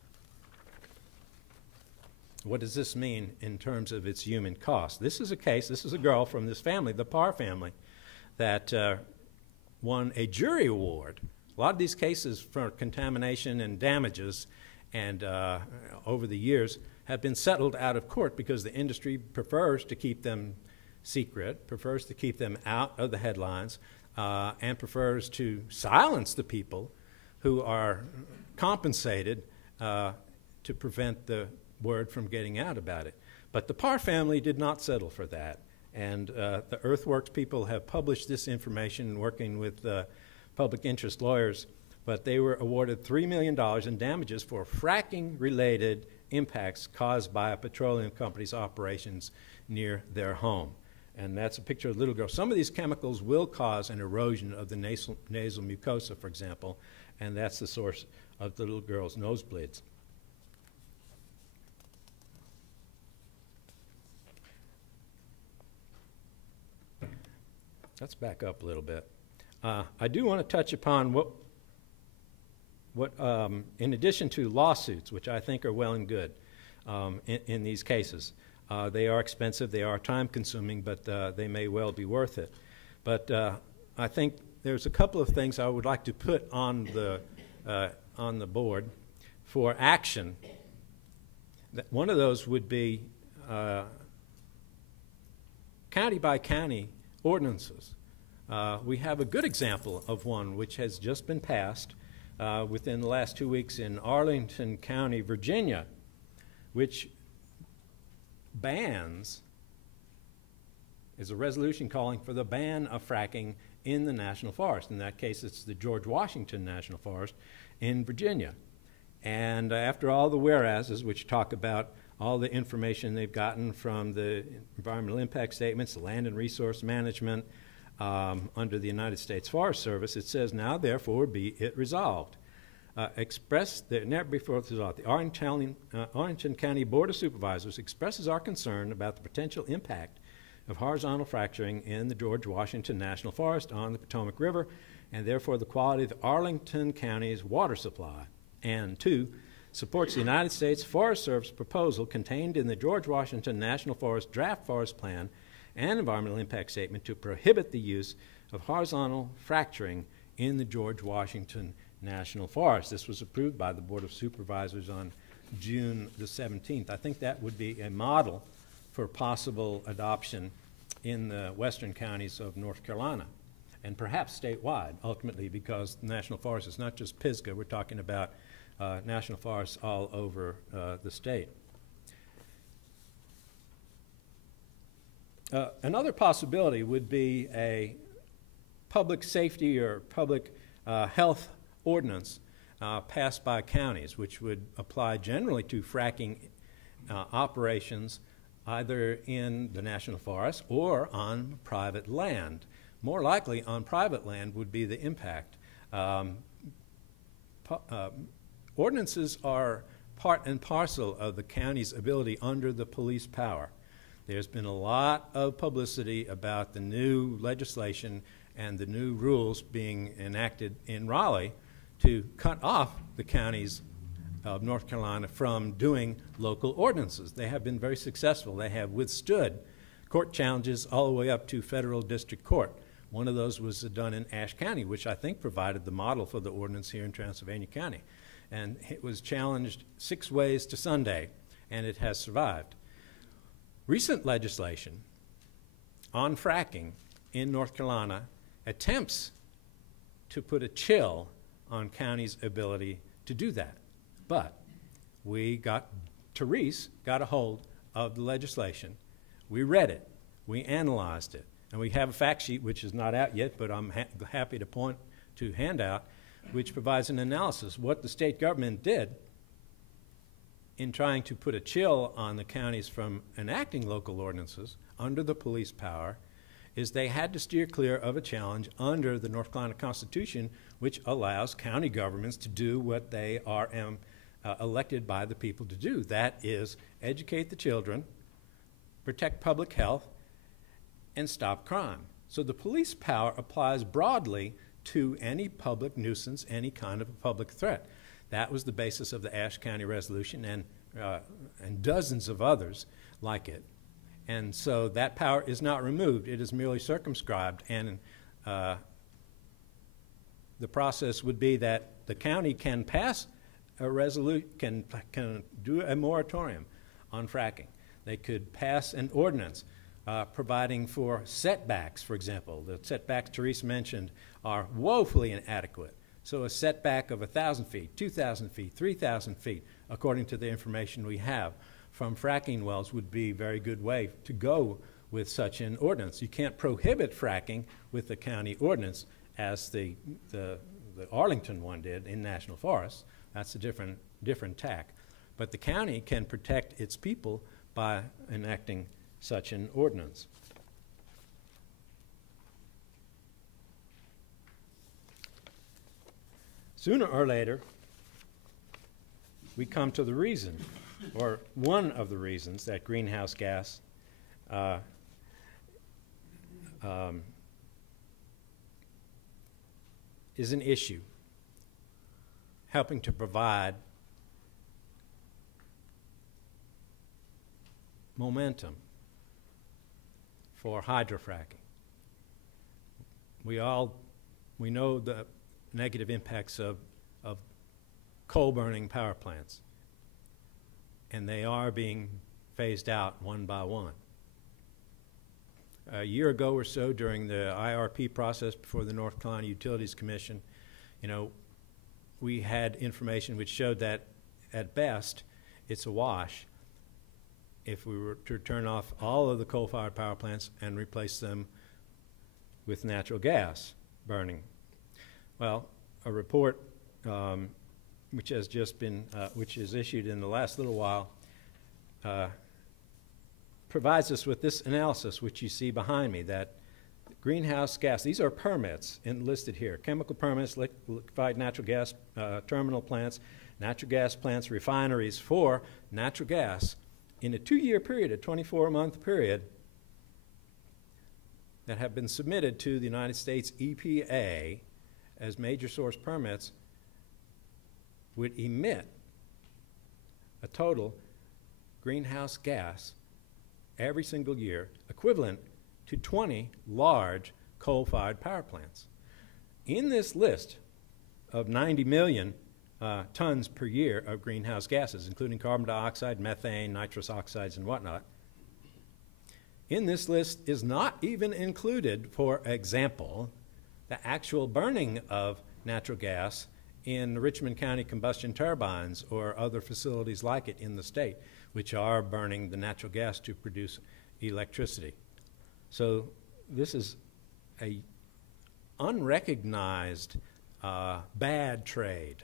What does this mean in terms of its human cost? This is a girl from this family, the Parr family, that won a jury award. A lot of these cases for contamination and damages and over the years have been settled out of court because the industry prefers to keep them secret, prefers to keep them out of the headlines, and prefers to silence the people who are compensated to prevent the word from getting out about it. But the Parr family did not settle for that. And the Earthworks people have published this information working with public interest lawyers, but they were awarded $3 million in damages for fracking-related impacts caused by a petroleum company's operations near their home. And that's a picture of a little girl. Some of these chemicals will cause an erosion of the nasal mucosa, for example, and that's the source of the little girl's nosebleeds. Let's back up a little bit. I do want to touch upon what in addition to lawsuits, which I think are well and good in these cases, they are expensive, they are time-consuming, but they may well be worth it. But I think there's a couple of things I would like to put on the board for action. One of those would be county-by-county ordinances. We have a good example of one which has just been passed within the last 2 weeks in Arlington County, Virginia, which is a resolution calling for the ban of fracking in the national forest. In that case, it's the George Washington National Forest in Virginia. And after all the whereases, which talk about all the information they've gotten from the environmental impact statements, the land and resource management under the United States Forest Service, it says, now therefore be it resolved. The Arlington County Board of Supervisors expresses our concern about the potential impact of horizontal fracturing in the George Washington National Forest on the Potomac River, and therefore the quality of Arlington County's water supply. And 2, supports the United States Forest Service proposal contained in the George Washington National Forest Draft Forest Plan and Environmental Impact Statement to prohibit the use of horizontal fracturing in the George Washington National Forest. This was approved by the Board of Supervisors on June the 17th. I think that would be a model for possible adoption in the western counties of North Carolina, and perhaps statewide, ultimately, because the National Forest is not just Pisgah. We're talking about national forests all over the state. Another possibility would be a public safety or public health ordinance passed by counties, which would apply generally to fracking operations either in the national forest or on private land. More likely on private land would be the impact. Ordinances are part and parcel of the county's ability under the police power. There's been a lot of publicity about the new legislation and the new rules being enacted in Raleigh to cut off the counties of North Carolina from doing local ordinances. They have been very successful. They have withstood court challenges all the way up to federal district court. One of those was done in Ashe County, which I think provided the model for the ordinance here in Transylvania County. And it was challenged 6 ways to Sunday, and it has survived. Recent legislation on fracking in North Carolina attempts to put a chill on counties' ability to do that. But Therese got a hold of the legislation. We read it. We analyzed it. And we have a fact sheet, which is not out yet, but I'm happy to point to handout, which provides an analysis. What the state government did in trying to put a chill on the counties from enacting local ordinances under the police power is they had to steer clear of a challenge under the North Carolina Constitution, which allows county governments to do what they are elected by the people to do. That is, educate the children, protect public health, and stop crime. So the police power applies broadly to any public nuisance, any kind of a public threat. That was the basis of the Ashe County Resolution and dozens of others like it. And so that power is not removed. It is merely circumscribed. And the process would be that the county can pass a resolution, can do a moratorium on fracking. They could pass an ordinance providing for setbacks, for example. The setbacks Therese mentioned are woefully inadequate. So a setback of 1,000 feet, 2,000 feet, 3,000 feet, according to the information we have from fracking wells, would be a very good way to go with such an ordinance. You can't prohibit fracking with the county ordinance as the Arlington one did in national forests. That's a different tack. But the county can protect its people by enacting such an ordinance. Sooner or later, we come to the reason, or one of the reasons, that greenhouse gas is an issue, helping to provide momentum for hydrofracking. We know the negative impacts of coal burning power plants, and they are being phased out one by one. A year ago or so, during the IRP process before the North Carolina Utilities Commission, we had information which showed that at best it's a wash if we were to turn off all of the coal-fired power plants and replace them with natural gas burning. Well, a report which has just been, which is issued in the last little while, provides us with this analysis, which you see behind me, that greenhouse gas, these are permits listed here: chemical permits, liquefied natural gas terminal plants, natural gas plants, refineries for natural gas in a 2-year period, a 24-month period, that have been submitted to the United States EPA as major source permits, would emit a total greenhouse gas every single year equivalent to 20 large coal-fired power plants. In this list of 90 million tons per year of greenhouse gases, including carbon dioxide, methane, nitrous oxides, and whatnot, in this list is not even included, for example, the actual burning of natural gas in Richmond County combustion turbines or other facilities like it in the state, which are burning the natural gas to produce electricity. So this is a unrecognized bad trade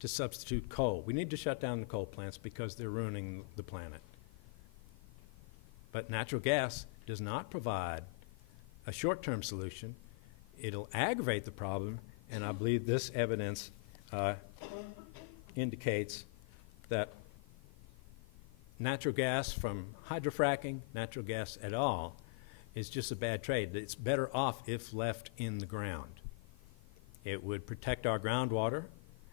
to substitute coal. We need to shut down the coal plants because they're ruining the planet. But natural gas does not provide a short-term solution. It'll aggravate the problem, and I believe this evidence indicates that natural gas from hydrofracking, natural gas at all, is just a bad trade. It's better off if left in the ground. It would protect our groundwater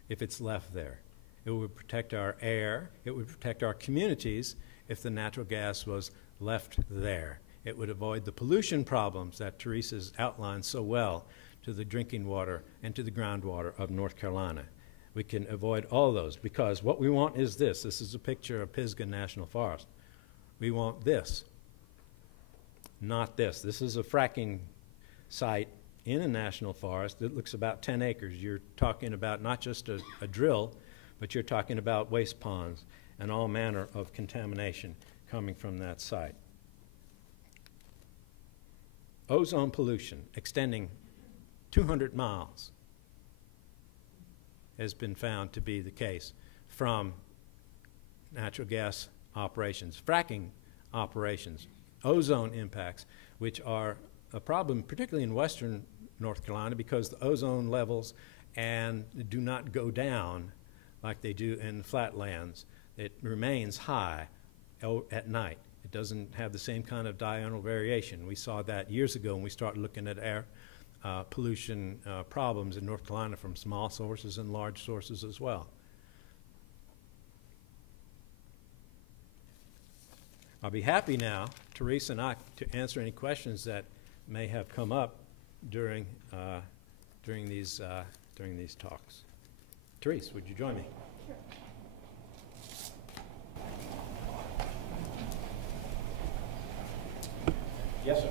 if it's left there. It would protect our air. It would protect our communities if the natural gas was left there. It would avoid the pollution problems that Teresa's outlined so well to the drinking water and to the groundwater of North Carolina. We can avoid all those because what we want is this. This is a picture of Pisgah National Forest. We want this, not this. This is a fracking site in a national forest that looks about 10 acres. You're talking about not just a drill, but you're talking about waste ponds and all manner of contamination coming from that site. Ozone pollution extending 200 miles has been found to be the case from natural gas operations, fracking operations, ozone impacts, which are a problem particularly in western North Carolina because the ozone levels do not go down like they do in flatlands. It remains high at night. It doesn't have the same kind of diurnal variation. We saw that years ago when we started looking at air pollution problems in North Carolina from small sources and large sources as well. I'll be happy now, Teresa and I, to answer any questions that may have come up during these talks. Teresa, would you join me? Sure. Yes, sir.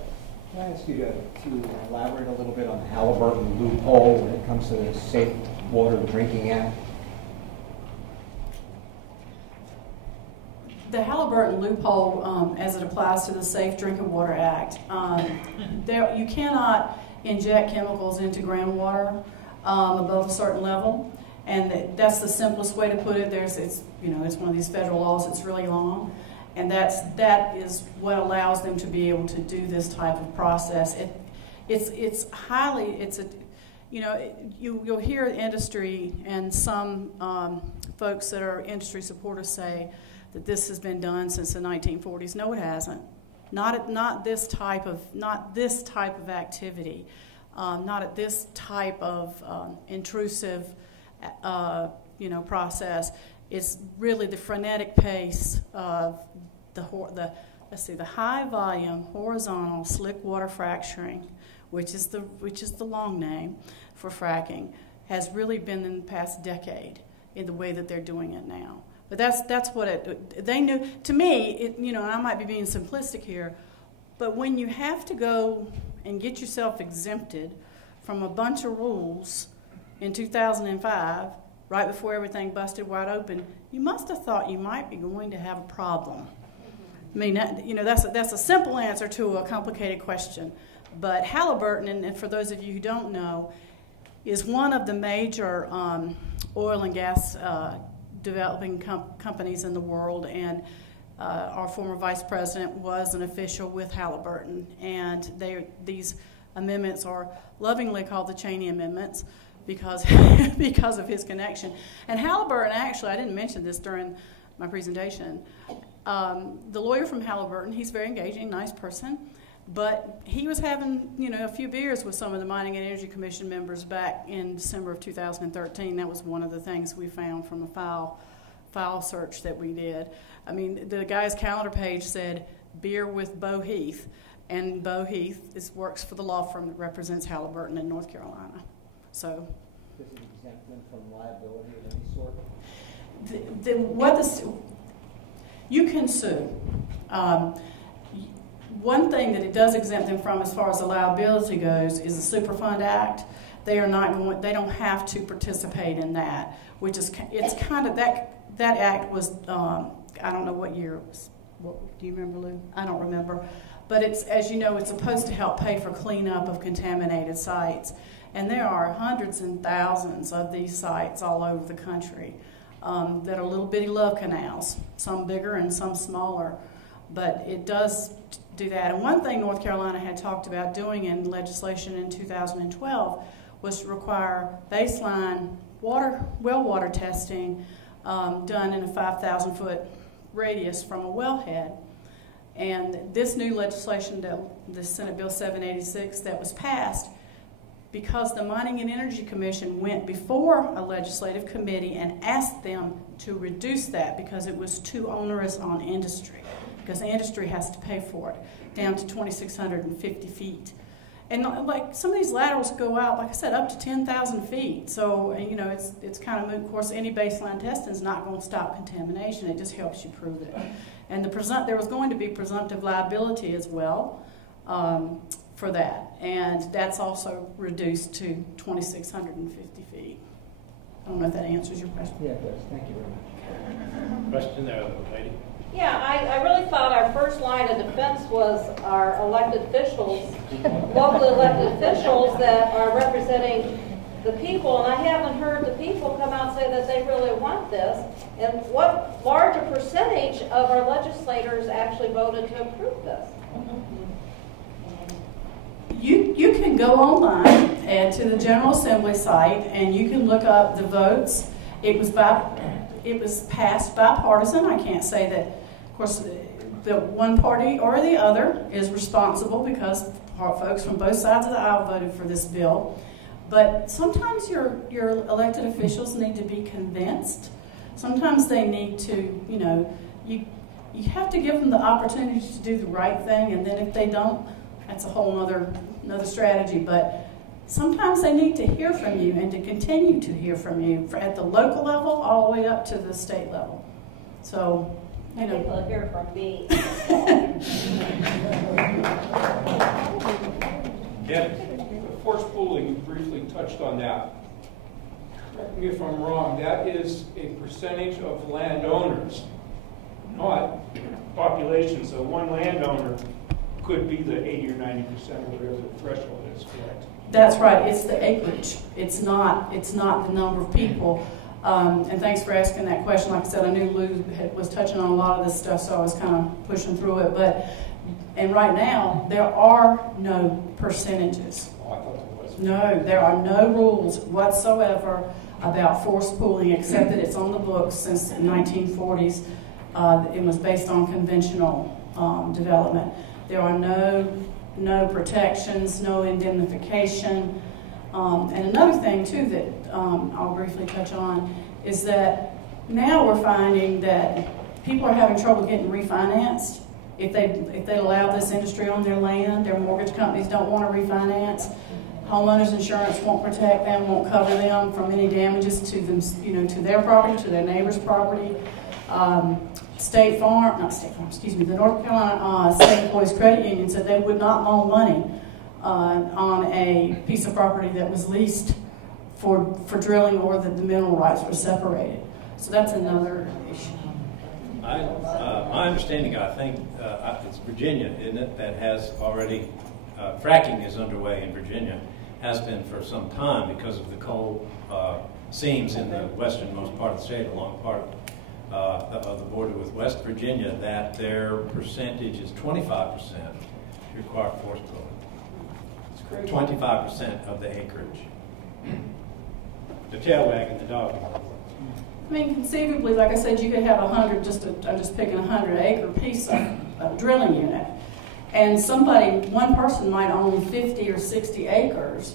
Can I ask you to elaborate a little bit on the Halliburton loophole when it comes to the Safe Water Drinking Act? The Halliburton loophole, as it applies to the Safe Drinking Water Act, you cannot inject chemicals into groundwater above a certain level, and that's the simplest way to put it. It's one of these federal laws. It's really long, and that is what allows them to be able to do this type of process. You'll hear industry and some folks that are industry supporters say that this has been done since the 1940s. No, it hasn't. Not this type of activity. Not at this type of intrusive, process. It's really the frenetic pace of the high volume horizontal slick water fracturing, which is the long name for fracking, has really been in the past decade in the way that they're doing it now. But that's what they knew. To me, and I might be being simplistic here, but when you have to go and get yourself exempted from a bunch of rules in 2005, right before everything busted wide open, you must have thought you might be going to have a problem. I mean, that's a simple answer to a complicated question. But Halliburton, and for those of you who don't know, is one of the major oil and gas developing companies in the world, and our former vice president was an official with Halliburton, and these amendments are lovingly called the Cheney Amendments because of his connection. And Halliburton, actually, I didn't mention this during my presentation, the lawyer from Halliburton, he's very engaging, nice person, but he was having a few beers with some of the Mining and Energy Commission members back in December of 2013. That was one of the things we found from a file search that we did. I mean, the guy's calendar page said beer with Bo Heath, and Bo Heath works for the law firm that represents Halliburton in North Carolina. So, does it exempt them from liability of any sort? You can sue. One thing that it does exempt them from, as far as the liability goes, is the Superfund Act. They don't have to participate in that, which is that act was I don't know what year it was. Do you remember, Lou? I don't remember. But as you know, it's supposed to help pay for cleanup of contaminated sites. And there are hundreds and thousands of these sites all over the country that are little bitty love canals, some bigger and some smaller. But it does do that. And one thing North Carolina had talked about doing in legislation in 2012 was to require baseline well water testing done in a 5,000-foot radius from a wellhead. And this new legislation, the Senate Bill 786 that was passed, because the Mining and Energy Commission went before a legislative committee and asked them to reduce that because it was too onerous on industry, because the industry has to pay for it, down to 2,650 feet. And like some of these laterals go out, like I said, up to 10,000 feet. So, it's kind of, of course, any baseline testing is not going to stop contamination. It just helps you prove it. And there was going to be presumptive liability as well for that. And that's also reduced to 2,650 feet. I don't know if that answers your question. Yeah, it does. Thank you very much. Question there, lady. Yeah, I really thought our first line of defense was our elected officials, locally elected officials that are representing the people, and I haven't heard the people come out and say that they really want this. And what larger percentage of our legislators actually voted to approve this? You can go online and to the General Assembly site, and you can look up the votes It was passed bipartisan. I can't say that, of course, the one party or the other is responsible because folks from both sides of the aisle voted for this bill. But sometimes your elected officials need to be convinced. Sometimes they need to, you have to give them the opportunity to do the right thing, and then if they don't, that's a whole other strategy. But sometimes they need to hear from you and to continue to hear from you at the local level all the way up to the state level. So, I think they'll hear from me. Forced pooling, you briefly touched on that. Correct me if I'm wrong, that is a percentage of landowners, not population. So one landowner could be the 80 or 90% or whatever the threshold is, correct? That's right. It's the acreage. It's not the number of people. And thanks for asking that question. Like I said, I knew Lou was touching on a lot of this stuff, so I was kind of pushing through it. And right now, there are no percentages. Oh, I thought there was. No, there are no rules whatsoever about forced pooling, except that it's on the books since the 1940s. It was based on conventional development. There are no protections, no indemnification. And another thing, too, that I'll briefly touch on is that now we're finding that people are having trouble getting refinanced. If they allow this industry on their land, their mortgage companies don't want to refinance. Homeowners insurance won't protect them, won't cover them from any damages to them, to their property, to their neighbor's property. The North Carolina State Employees Credit Union said they would not loan money on a piece of property that was leased for drilling or that the mineral rights were separated. So that's another issue. My understanding, I think, it's Virginia, isn't it, that has already, fracking is underway in Virginia, has been for some time because of the coal seams in the westernmost part of the state, along part of the border with West Virginia, that their percentage is 25% require forced pooling. 25% of the acreage. The tail wagging the dog. I mean, conceivably, like I said, you could have 100, I'm just picking 100-acre piece of drilling unit. And one person might own 50 or 60 acres,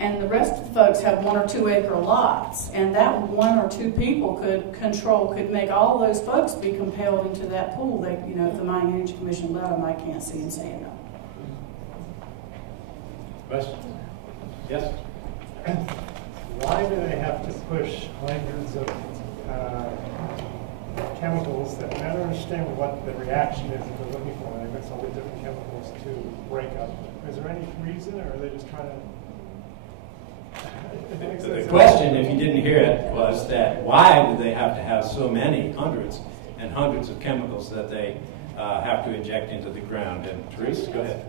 and the rest of the folks have 1 or 2 acre lots. And that 1 or 2 people could make all those folks be compelled into that pool. If the Mining Energy Commission let them, I can't see them saying no. Questions? Yes? Why do they have to push hundreds of chemicals that I don't understand what the reaction is that they're looking for? They mix all the different chemicals to break up. Is there any reason, or are they just trying to? The question, if you didn't hear it, was that why do they have to have so many hundreds and hundreds of chemicals that they have to inject into the ground? And Therese, go ahead.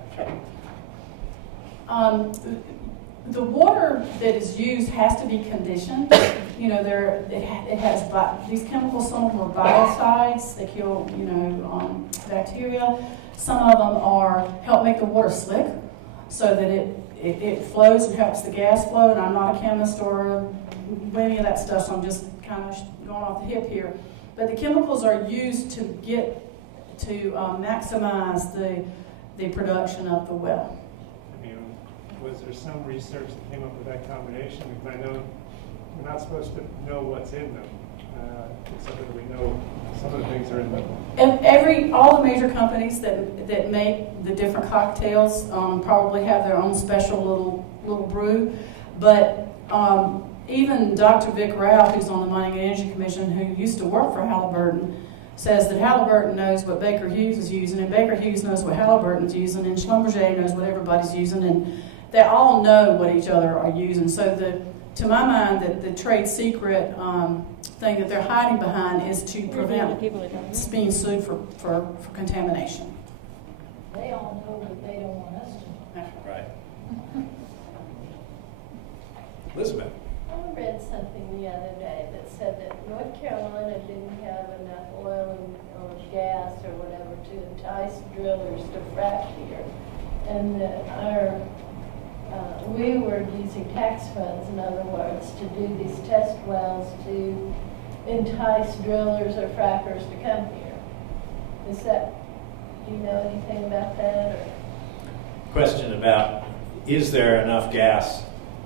The water that is used has to be conditioned. It has these chemicals. Some of them are biocides. They kill, bacteria. Some of them help make the water slick, so that it flows and helps the gas flow. And I'm not a chemist or any of that stuff, so I'm just kind of going off the hip here. But the chemicals are used to maximize the production of the well. Was there some research that came up with that combination? Because I know we're not supposed to know what's in them, except that we know some of the things are in them. All the major companies that make the different cocktails probably have their own special little brew. But even Dr. Vic Rao, who's on the Mining and Energy Commission, who used to work for Halliburton, says that Halliburton knows what Baker Hughes is using, and Baker Hughes knows what Halliburton's using, and Schlumberger knows what everybody's using, and they all know what each other are using. So to my mind, the trade secret thing that they're hiding behind is to prevent being sued for contamination. They all know, but they don't want us to. Right. Elizabeth. I read something the other day that said that North Carolina didn't have enough oil or gas or whatever to entice drillers to frack here, and that our we were using tax funds, in other words, to do these test wells to entice drillers or frackers to come here. Is that, do you know anything about that? Or? Question about, is there enough gas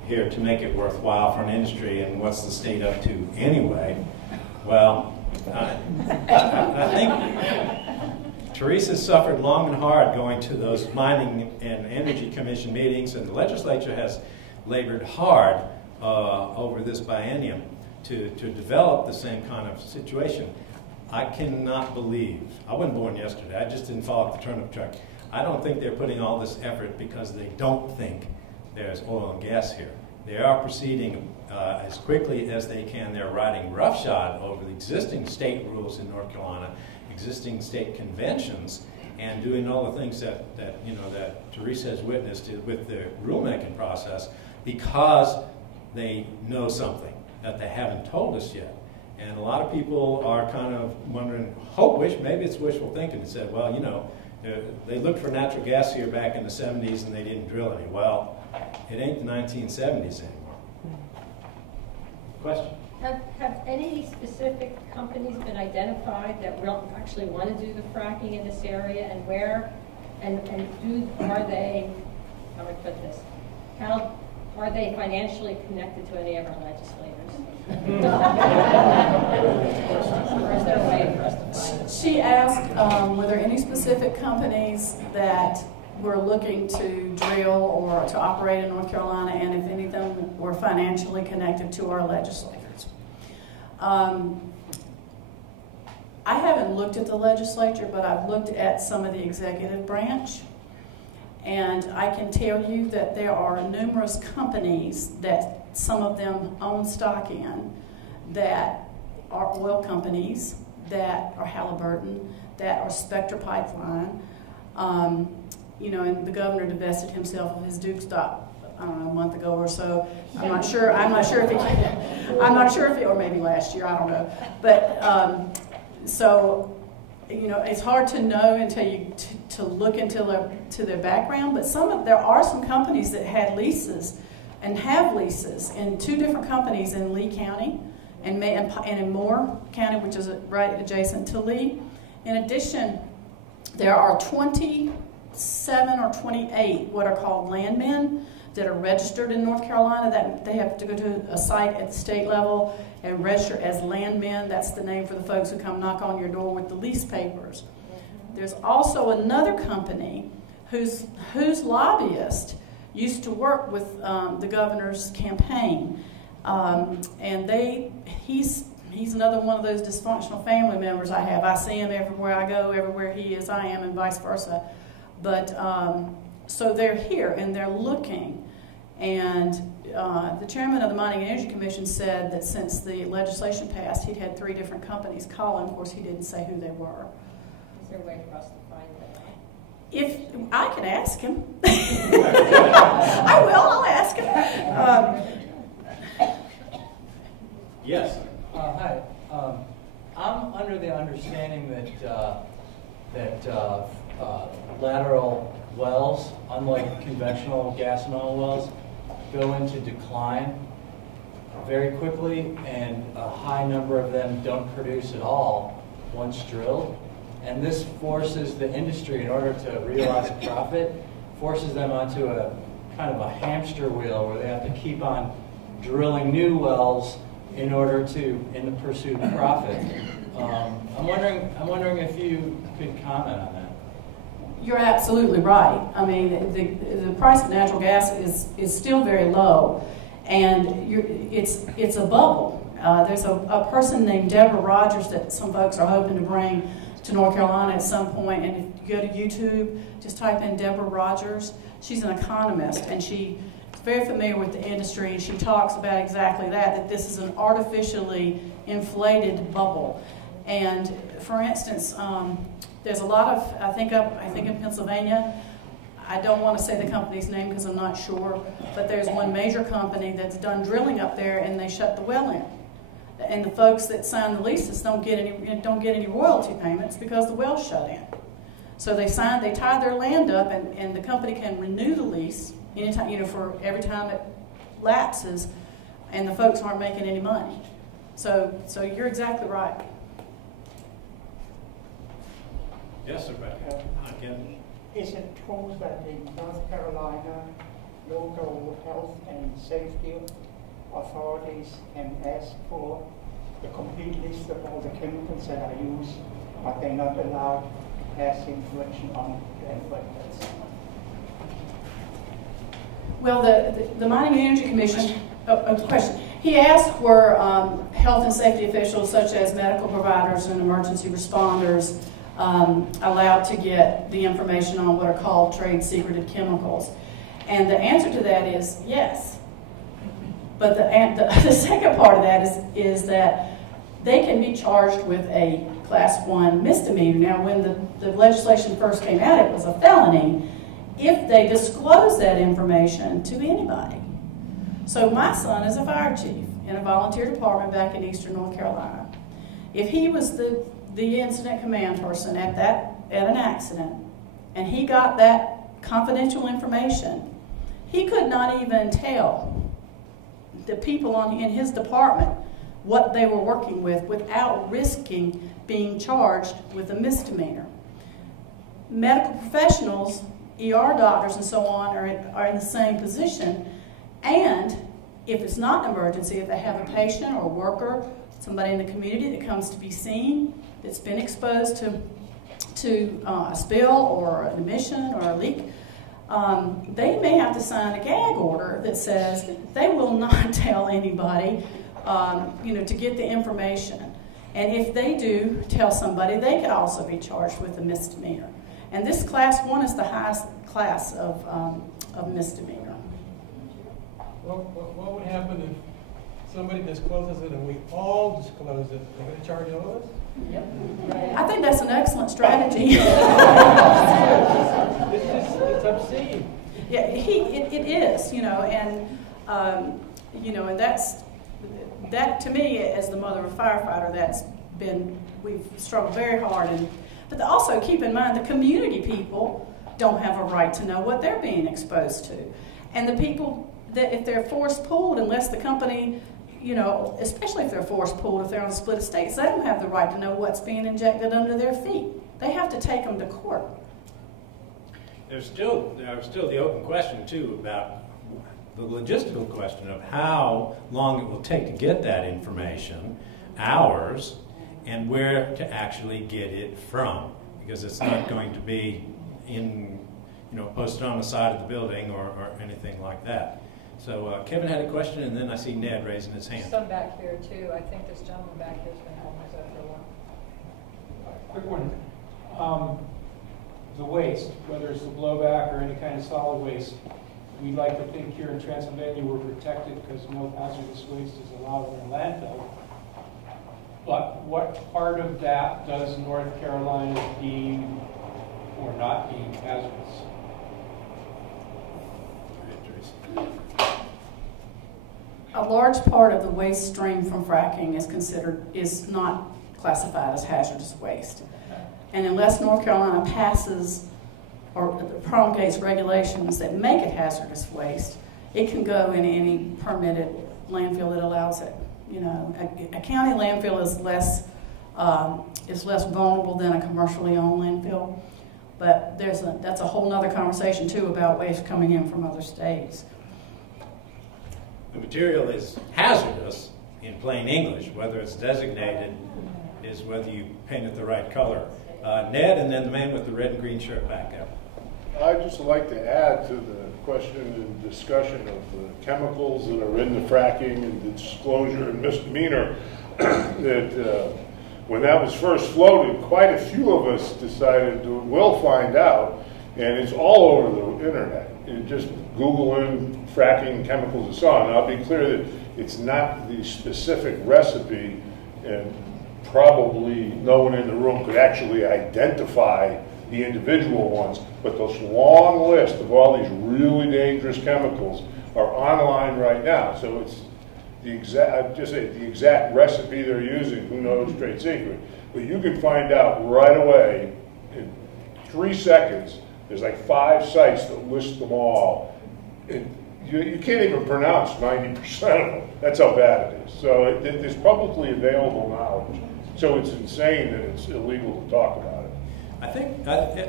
here to make it worthwhile for an industry, and what's the state up to anyway? Well, I think Teresa suffered long and hard going to those mining and energy commission meetings, and the legislature has labored hard over this biennium to develop the same kind of situation. I cannot believe, I wasn't born yesterday, I just didn't fall off the turnip truck. I don't think they're putting all this effort because they don't think there's oil and gas here. They are proceeding as quickly as they can. They're riding roughshod over the existing state rules in North Carolina, existing state conventions, and doing all the things that Teresa has witnessed with the rulemaking process, because they know something that they haven't told us yet. And a lot of people are kind of wondering, maybe it's wishful thinking, and said, well, they looked for natural gas here back in the 70s and they didn't drill any. Well, it ain't the 1970s anymore. Question? Have any specific companies been identified that will actually want to do the fracking in this area, and where, are they, how would I put this, how are they financially connected to any of our legislators? Or is there a way for us to find them? She asked, were there any specific companies that were looking to drill or to operate in North Carolina, and if any of them were financially connected to our legislators. I haven't looked at the legislature, but I've looked at some of the executive branch, and I can tell you that there are numerous companies that some of them own stock in that are oil companies, that are Halliburton, that are Spectre Pipeline. And the governor divested himself of his Duke stock, I don't know, a month ago or so. I'm not sure if he, or maybe last year, I don't know. But it's hard to know until you to look into their background. But there are some companies that had leases and have leases in two different companies in Lee County and in Moore County, which is right adjacent to Lee. In addition, there are 27 or 28 what are called landmen that are registered in North Carolina, that they have to go to a site at the state level and register as landmen. That's the name for the folks who come knock on your door with the lease papers. There's also another company whose lobbyist used to work with the governor's campaign, and he's another one of those dysfunctional family members I have. I see him everywhere I go, everywhere he is, I am, and vice versa. But so they're here and they're looking. And the chairman of the Mining and Energy Commission said that since the legislation passed, he'd had 3 different companies call him. Of course, he didn't say who they were. Is there a way for us to find that out? If I can ask him. I will, I'll ask him. Yes. Hi. I'm under the understanding that lateral wells, unlike conventional gas and oil wells, go into decline very quickly, and a high number of them don't produce at all once drilled. And this forces the industry, in order to realize a profit, forces them onto a kind of a hamster wheel where they have to keep on drilling new wells in the pursuit of profit. I'm wondering if you could comment on that. You're absolutely right. I mean, the price of natural gas is still very low, and it's a bubble. There's a person named Deborah Rogers that some folks are hoping to bring to North Carolina at some point, and if you go to YouTube, just type in Deborah Rogers. She's an economist, and she's very familiar with the industry, and she talks about exactly that this is an artificially inflated bubble. And for instance, there's a lot of, I think in Pennsylvania, I don't want to say the company's name because I'm not sure, but there's one major company that's done drilling up there, and they shut the well in. And the folks that sign the leases don't get any royalty payments because the well's shut in. So they tie their land up, and the company can renew the lease anytime, for every time it lapses, and the folks aren't making any money. So you're exactly right. Yes, sir. Again. Is it true that the North Carolina local health and safety authorities can ask for the complete list of all the chemicals that are used, but they're not allowed to pass information on to anybody else? Well, the Mining and Energy Commission, question. He asked were health and safety officials such as medical providers and emergency responders allowed to get the information on what are called trade secreted chemicals. And the answer to that is yes. But the second part of that is that they can be charged with a Class 1 misdemeanor. Now, when the legislation first came out, it was a felony if they disclose that information to anybody. So my son is a fire chief in a volunteer department back in eastern North Carolina. If he was the incident command person at an accident, and he got that confidential information, he could not even tell the people in his department what they were working with without risking being charged with a misdemeanor. Medical professionals, ER doctors and so on, are in the same position, and if it's not an emergency, if they have a patient or a worker, somebody in the community that comes to be seen, that's been exposed to a spill or an emission or a leak, they may have to sign a gag order that says they will not tell anybody, to get the information. And if they do tell somebody, they could also be charged with a misdemeanor. And this Class 1 is the highest class of misdemeanor. What would happen if somebody discloses it and we all disclose it? They're going to charge all of us? Yep. I think that's an excellent strategy. It's obscene. Yeah, it is, and that to me, as the mother of a firefighter, we've struggled very hard. But also keep in mind, the community people don't have a right to know what they're being exposed to. And the people that, if they're force pulled, unless the company, especially if they're force pulled, if they're on split estates, they don't have the right to know what's being injected under their feet. They have to take them to court. There's still the open question, too, about the logistical question of how long it will take to get that information, hours, and where to actually get it from. Because it's not going to be posted on the side of the building or anything like that. So Kevin had a question, and then I see Ned raising his hand. Some back here, too. I think this gentleman back here has been holding his up for a while. Quick one. The waste, whether it's the blowback or any kind of solid waste, we like to think here in Transylvania we're protected because no hazardous waste is allowed in a landfill. But what part of that does North Carolina deem or not deem hazardous? A large part of the waste stream from fracking is not classified as hazardous waste. And unless North Carolina passes or promulgates regulations that make it hazardous waste, it can go in any permitted landfill that allows it. A county landfill is less vulnerable than a commercially owned landfill. But that's a whole other conversation too about waste coming in from other states. The material is hazardous in plain English. Whether it's designated is whether you paint it the right color. Ned, and then the man with the red and green shirt back up. I'd just like to add to the question and discussion of the chemicals that are in the fracking and the disclosure and misdemeanor that when that was first floated, quite a few of us decided we'll find out, and it's all over the internet. You just Google in fracking chemicals and so on. I'll be clear that it's not the specific recipe, and probably no one in the room could actually identify the individual ones, but this long list of all these really dangerous chemicals are online right now. So it's the exact recipe they're using, who knows, trade secret. But you can find out right away in 3 seconds. There's like 5 sites that list them all. you can't even pronounce 90% of them. That's how bad it is. So there's publicly available knowledge. So it's insane that it's illegal to talk about it.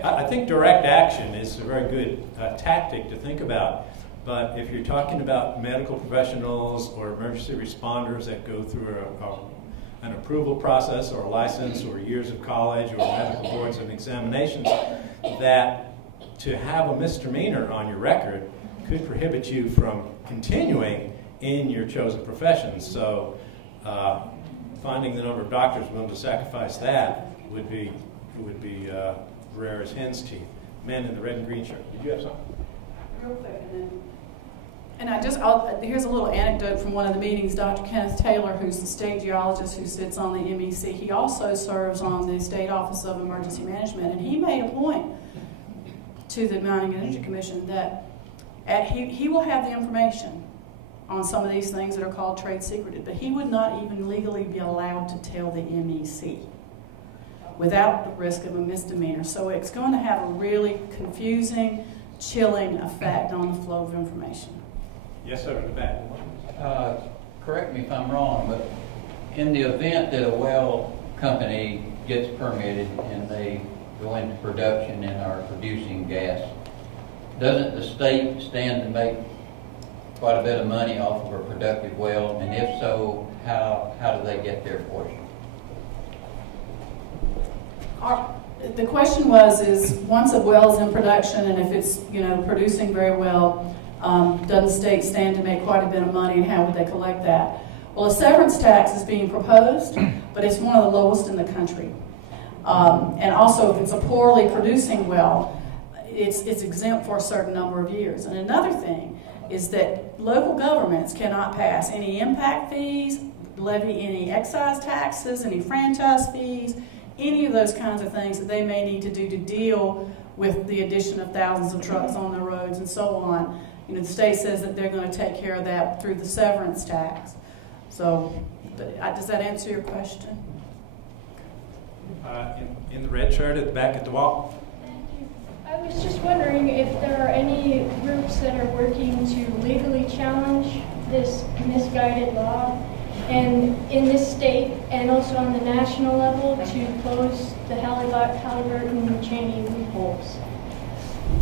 I think direct action is a very good tactic to think about. But if you're talking about medical professionals or emergency responders that go through an approval process or a license or years of college or medical boards and examinations, that to have a misdemeanor on your record could prohibit you from continuing in your chosen profession. So finding the number of doctors willing to sacrifice that would be rare as hen's teeth. Man in the red and green shirt. Did you have something? Real quick, and here's a little anecdote from one of the meetings. Dr. Kenneth Taylor, who's the state geologist who sits on the MEC, he also serves on the State Office of Emergency Management, and he made a point to the Mining and Energy Commission that he will have the information on some of these things that are called trade secreted, but he would not even legally be allowed to tell the MEC without the risk of a misdemeanor. So it's going to have a really confusing, chilling effect on the flow of information. Yes, sir, in the back. Correct me if I'm wrong, but in the event that a well company gets permitted and they go into production and are producing gas, doesn't the state stand to make quite a bit of money off of a productive well? And if so, how do they get their portion? The question is once a well is in production and if it's producing very well, doesn't the state stand to make quite a bit of money, and how would they collect that? Well, a severance tax is being proposed, but it's one of the lowest in the country. And also, if it's a poorly producing well, it's exempt for a certain number of years. And another thing is that local governments cannot pass any impact fees, levy any excise taxes, any franchise fees, any of those kinds of things that they may need to do to deal with the addition of thousands of trucks on the roads and so on. The state says that they're going to take care of that through the severance tax. So, does that answer your question? In the red shirt at the back at the wall. I was just wondering if there are any groups that are working to legally challenge this misguided law, and in this state and also on the national level, to close the Halliburton and Cheney loopholes.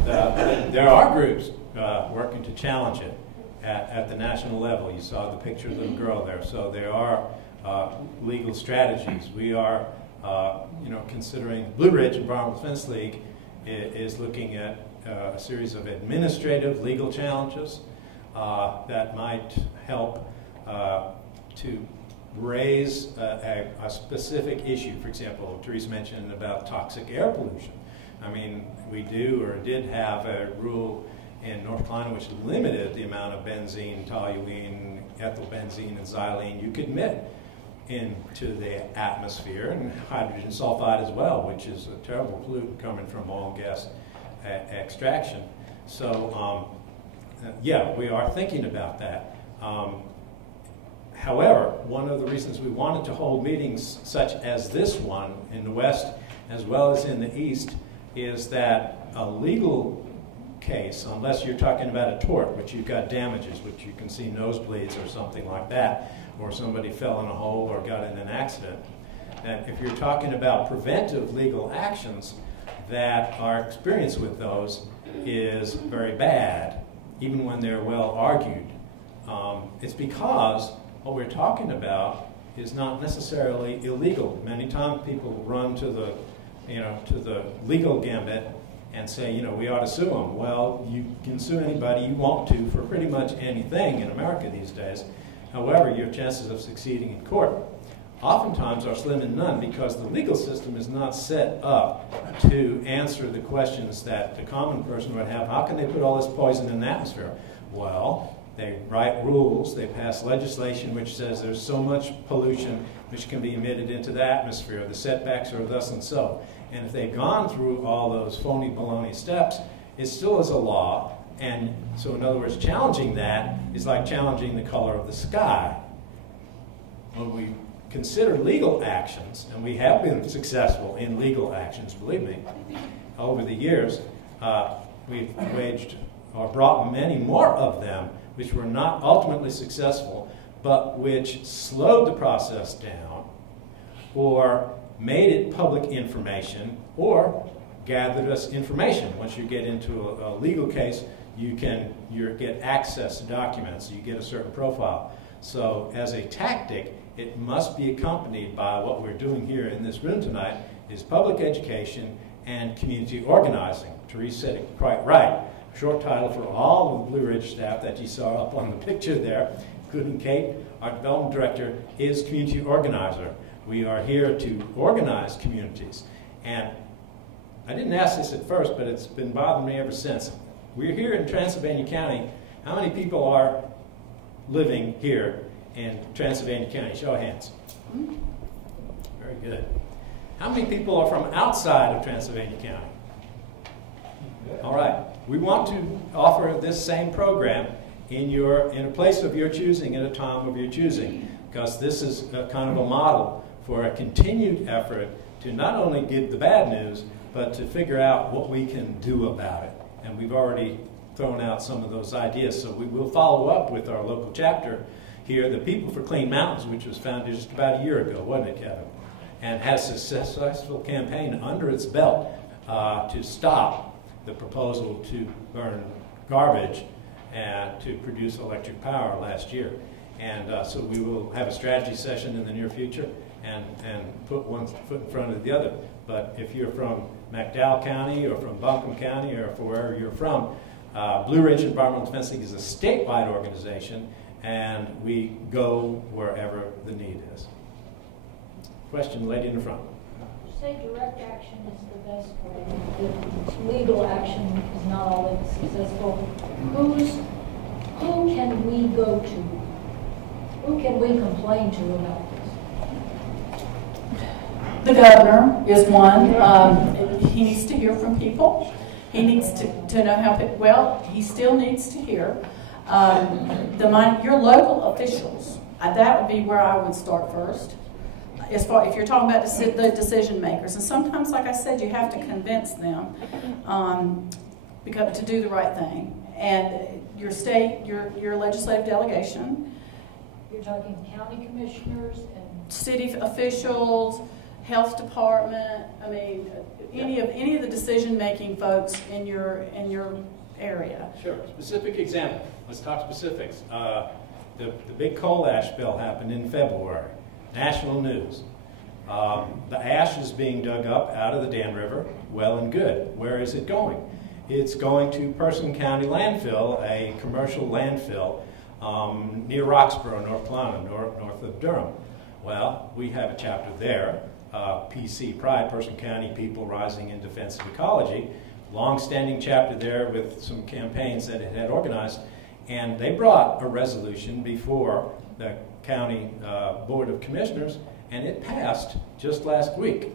There are groups working to challenge it at the national level. You saw the picture of the little girl there. So there are legal strategies. We are considering Blue Ridge Environmental Defense League is looking at a series of administrative legal challenges that might help to raise a specific issue. For example, Therese mentioned about toxic air pollution. I mean, we do or did have a rule in North Carolina which limited the amount of benzene, toluene, ethylbenzene, and xylene you could emit into the atmosphere, and hydrogen sulfide as well, which is a terrible pollutant coming from oil and gas extraction. So, yeah, we are thinking about that. However, one of the reasons we wanted to hold meetings such as this one in the West as well as in the East is that a legal case, unless you're talking about a tort, which you've got damages, which you can see nosebleeds or something like that, or somebody fell in a hole or got in an accident, that if you're talking about preventive legal actions, that our experience with those is very bad, even when they're well argued. It's because what we're talking about is not necessarily illegal. Many times people run to the legal gambit and say, we ought to sue them. Well, you can sue anybody you want to for pretty much anything in America these days. However, your chances of succeeding in court oftentimes are slim and none because the legal system is not set up to answer the questions that the common person would have. How can they put all this poison in the atmosphere? Well, they write rules, they pass legislation which says there's so much pollution which can be emitted into the atmosphere. The setbacks are thus and so. And if they've gone through all those phony baloney steps, it still is a law. And so in other words, challenging that is like challenging the color of the sky. When we consider legal actions, and we have been successful in legal actions, believe me, over the years, we've waged or brought many more of them, which were not ultimately successful, but which slowed the process down, or made it public information, or gathered us information. Once you get into a legal case, you get access to documents, you get a certain profile. So as a tactic, it must be accompanied by what we're doing here in this room tonight, is public education and community organizing. Therese said it quite right. Short title for all of the Blue Ridge staff that you saw up on the picture there, including Kate, our development director, is community organizer. We are here to organize communities. And I didn't ask this at first, but it's been bothering me ever since. We're here in Transylvania County. How many people are living here in Transylvania County? Show of hands. Very good. How many people are from outside of Transylvania County? All right. We want to offer this same program in a place of your choosing, at a time of your choosing, because this is a kind of a model for a continued effort to not only give the bad news, but to figure out what we can do about it. And we've already thrown out some of those ideas, so we will follow up with our local chapter here, the People for Clean Mountains, which was founded just about a year ago, wasn't it, Kevin? And has a successful campaign under its belt to stop the proposal to burn garbage and to produce electric power last year. And so we will have a strategy session in the near future and put one foot in front of the other. But if you're from McDowell County or from Buncombe County or from wherever you're from, Blue Ridge Environmental Defense League is a statewide organization, and we go wherever the need is. Question, lady in the front. You say direct action is the best way. If legal action is not all that successful, who can we go to? Who can we complain to about this? The governor is one. He needs to hear from people. He needs to know how, well, he still needs to hear. Your local officials, that would be where I would start first. As far, if you're talking about the decision makers, and sometimes, like I said, you have to convince them to do the right thing. And your state, your legislative delegation. You're talking county commissioners and city officials, health department. I mean, any of the decision-making folks in your area. Sure. Specific example. Let's talk specifics. The big coal ash spill happened in February. National news. The ash is being dug up out of the Dan River. Well and good. Where is it going? It's going to Person County Landfill, a commercial landfill near Roxborough, North Carolina, north of Durham. Well, we have a chapter there. PC Pride, Person County People Rising in Defense of Ecology. Long-standing chapter there with some campaigns that it had organized. And they brought a resolution before the County Board of Commissioners, and it passed just last week,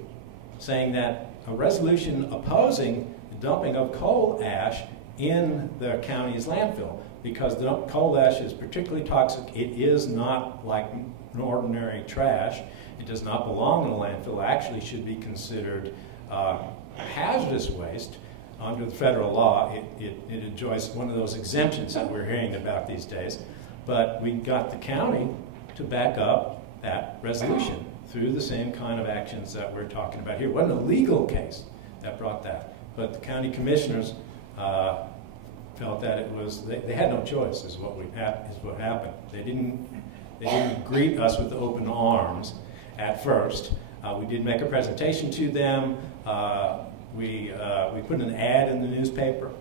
saying that a resolution opposing the dumping of coal ash in the county's landfill, because the coal ash is particularly toxic. It is not like an ordinary trash. It does not belong in a landfill. It actually should be considered hazardous waste. Under the federal law, it enjoys one of those exemptions that we're hearing about these days. But we got the county to back up that resolution through the same kind of actions that we're talking about here. It wasn't a legal case that brought that, but the county commissioners felt that it was, they had no choice is what happened. They didn't greet us with open arms at first. We did make a presentation to them. We put an ad in the newspaper.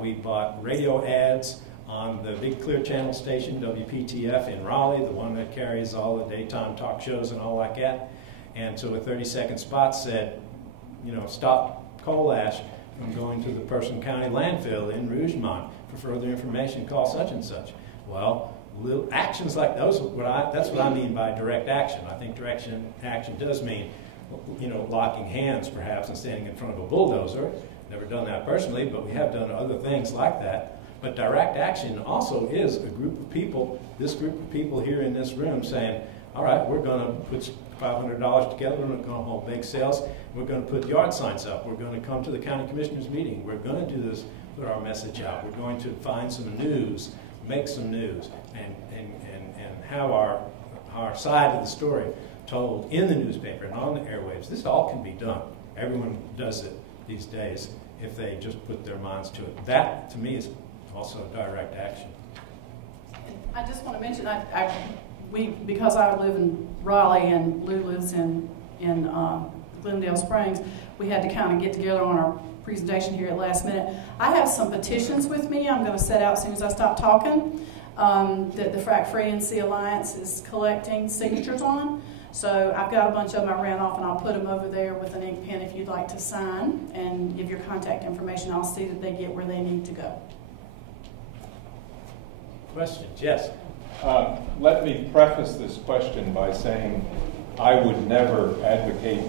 We bought radio ads on the big Clear Channel station, WPTF in Raleigh, the one that carries all the daytime talk shows and all like that. And so a 30-second spot said, stop coal ash from going to the Person County landfill in Rougemont. For further information, call such and such. Well, little actions like those, that's what I mean by direct action. I think direct action does mean, locking hands perhaps and standing in front of a bulldozer. Never done that personally, but we have done other things like that. But direct action also is a group of people, this group of people here in this room saying, all right, we're going to put $500 together, we're going to hold bake sales, we're going to put yard signs up, we're going to come to the county commissioners meeting, we're going to do this, put our message out, we're going to find some news, make some news, and have our side of the story told in the newspaper and on the airwaves. This all can be done. Everyone does it these days if they just put their minds to it. That, to me, is also direct action. I just want to mention, because I live in Raleigh and Lou lives in Glendale Springs, we had to kind of get together on our presentation here at last minute. I have some petitions with me I'm going to set out as soon as I stop talking that the Frack Free NC Alliance is collecting signatures on. So I've got a bunch of them I ran off, and I'll put them over there with an ink pen if you'd like to sign and give your contact information. I'll see that they get where they need to go. Questions? Yes. Let me preface this question by saying I would never advocate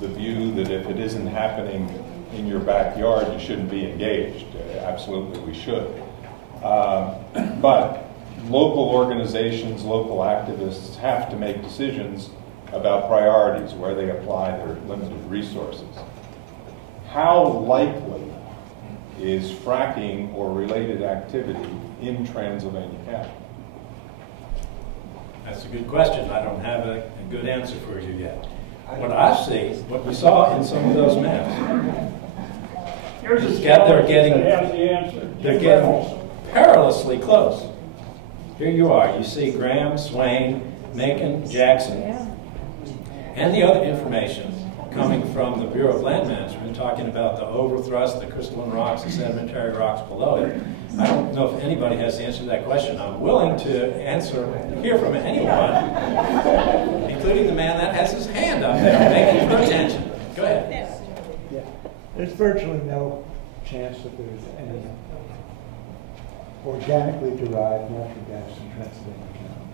the view that if it isn't happening in your backyard, you shouldn't be engaged. Absolutely, we should. But local organizations, local activists have to make decisions about priorities, where they apply their limited resources. How likely is fracking or related activity in Transylvania County? That's a good question. I don't have a good answer for you yet. What I see, what we saw in some of those maps, they're getting perilously close. Here you are. You see Graham, Swain, Macon, Jackson, and the other information coming from the Bureau of Land Management talking about the overthrust, the crystalline rocks, the sedimentary rocks below it. I don't know if anybody has the answer to that question. I'm willing to hear from anyone, including the man that has his hand up there, begging for attention. Go ahead. Yeah. There's virtually no chance that there's any organically derived natural gas in Transylvania County.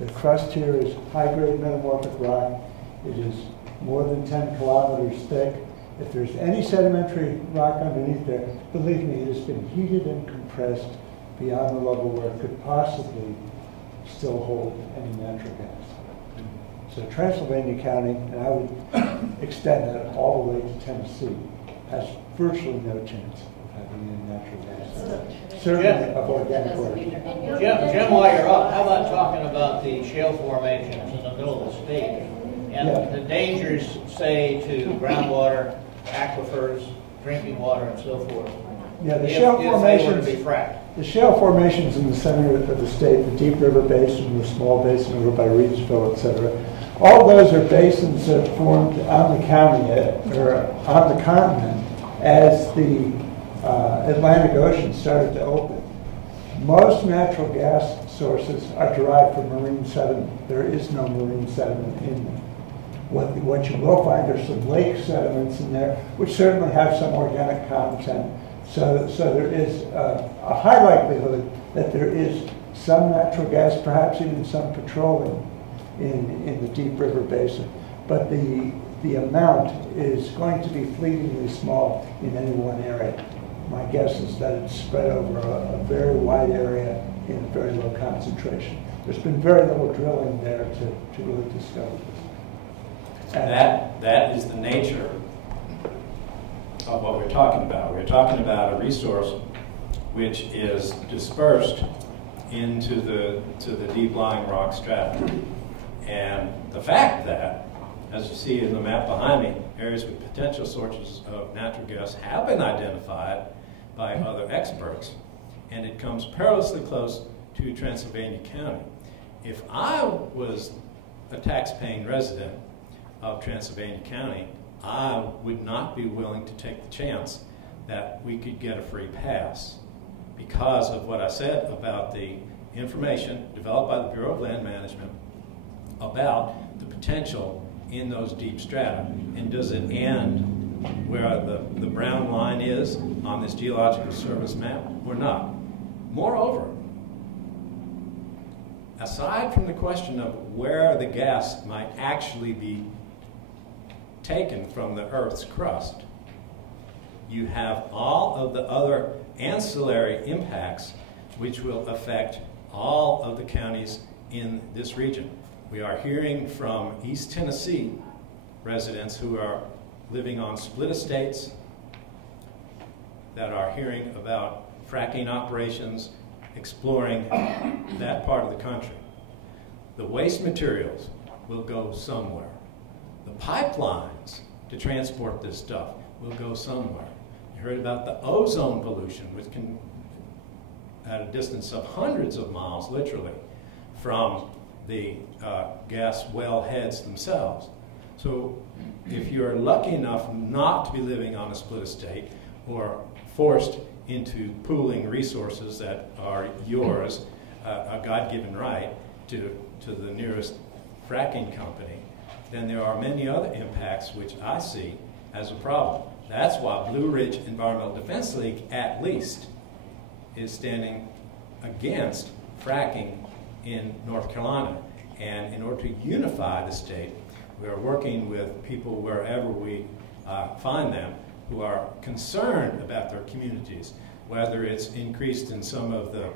The crust here is high-grade metamorphic rock. It is more than 10 kilometers thick. If there's any sedimentary rock underneath there, believe me, it has been heated and compressed beyond the level where it could possibly still hold any natural gas. So Transylvania County, and I would extend that all the way to Tennessee, has virtually no chance of having any natural gas. Certainly of organic origin. Jim, while you're up, how about talking about the shale formations in the middle of the state and the dangers, say, to groundwater, aquifers, drinking water, and so forth? Yeah, the shale formations. Be fracked. The shale formations in the center of the state, the Deep River Basin, the small basin over by Reedsville, etc. All those are basins that formed on the county or on the continent as the Atlantic Ocean started to open. Most natural gas sources are derived from marine sediment. There is no marine sediment in them. What you will find are some lake sediments in there, which certainly have some organic content. So there is a high likelihood that there is some natural gas, perhaps even some petroleum in the Deep River Basin. But the amount is going to be fleetingly small in any one area. My guess is that it's spread over a very wide area in a very low concentration. There's been very little drilling there to really discover this. That is the nature of what we're talking about. We're talking about a resource which is dispersed into the deep-lying rock strata. And the fact that, as you see in the map behind me, areas with potential sources of natural gas have been identified by other experts, and it comes perilously close to Transylvania County. If I was a tax-paying resident of Transylvania County, I would not be willing to take the chance that we could get a free pass because of what I said about the information developed by the Bureau of Land Management about the potential in those deep strata. And does it end where the brown line is on this Geological Service map or not? Moreover, aside from the question of where the gas might actually be taken from the Earth's crust, you have all of the other ancillary impacts which will affect all of the counties in this region. We are hearing from East Tennessee residents who are living on split estates that are hearing about fracking operations, exploring that part of the country. The waste materials will go somewhere. The pipelines to transport this stuff will go somewhere. You heard about the ozone pollution, which can, at a distance of hundreds of miles, literally, from the gas well heads themselves. So if you're lucky enough not to be living on a split estate or forced into pooling resources that are yours, a God-given right to the nearest fracking company, then there are many other impacts which I see as a problem. That's why Blue Ridge Environmental Defense League, at least, is standing against fracking in North Carolina. And in order to unify the state, we are working with people wherever we find them who are concerned about their communities, whether it's increased in some of the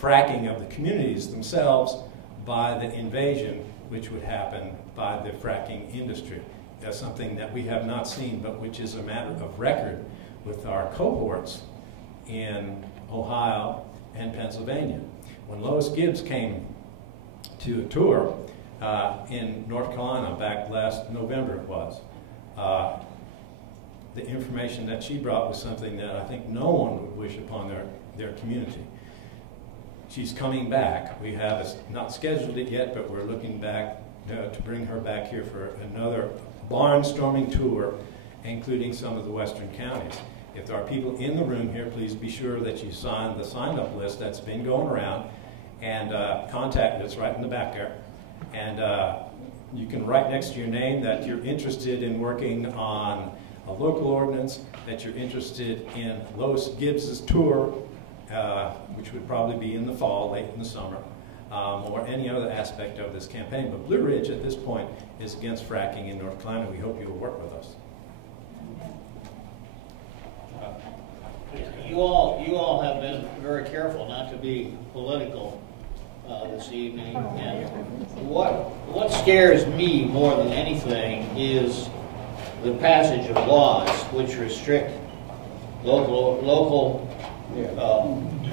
fracking of the communities themselves by the invasion which would happen by the fracking industry. That's something that we have not seen, but which is a matter of record with our cohorts in Ohio and Pennsylvania. When Lois Gibbs came to a tour in North Carolina back last November, it was, the information that she brought was something that I think no one would wish upon their community. She's coming back. We have not scheduled it yet, but we're looking back to bring her back here for another barnstorming tour, including some of the western counties. If there are people in the room here, please be sure that you sign the sign-up list that's been going around, and contact us right in the back there. And you can write next to your name that you're interested in working on a local ordinance, that you're interested in Lois Gibbs's tour, which would probably be in the fall, late in the summer, or any other aspect of this campaign. But Blue Ridge at this point is against fracking in North Carolina. We hope you will work with us. You all have been very careful not to be political this evening. And what scares me more than anything is the passage of laws which restrict local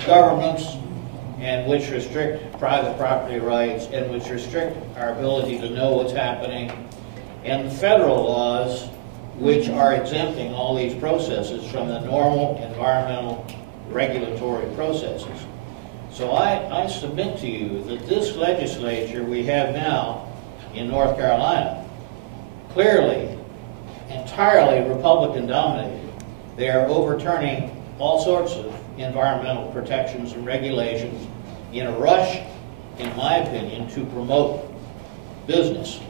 governments, and which restrict private property rights, and which restrict our ability to know what's happening, and federal laws which are exempting all these processes from the normal environmental regulatory processes. So I submit to you that this legislature we have now in North Carolina, clearly entirely Republican dominated. They are overturning all sorts of environmental protections and regulations in a rush, in my opinion, to promote business.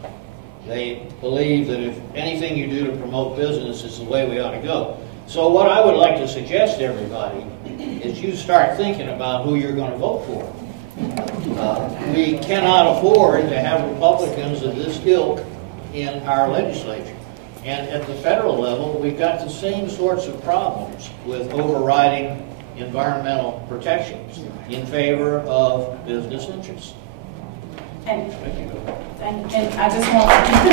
They believe that if anything you do to promote business is the way we ought to go. So what I would like to suggest to everybody is you start thinking about who you're going to vote for. We cannot afford to have Republicans of this ilk in our legislature. And at the federal level, we've got the same sorts of problems with overriding environmental protections in favor of business interests. And I just want to mention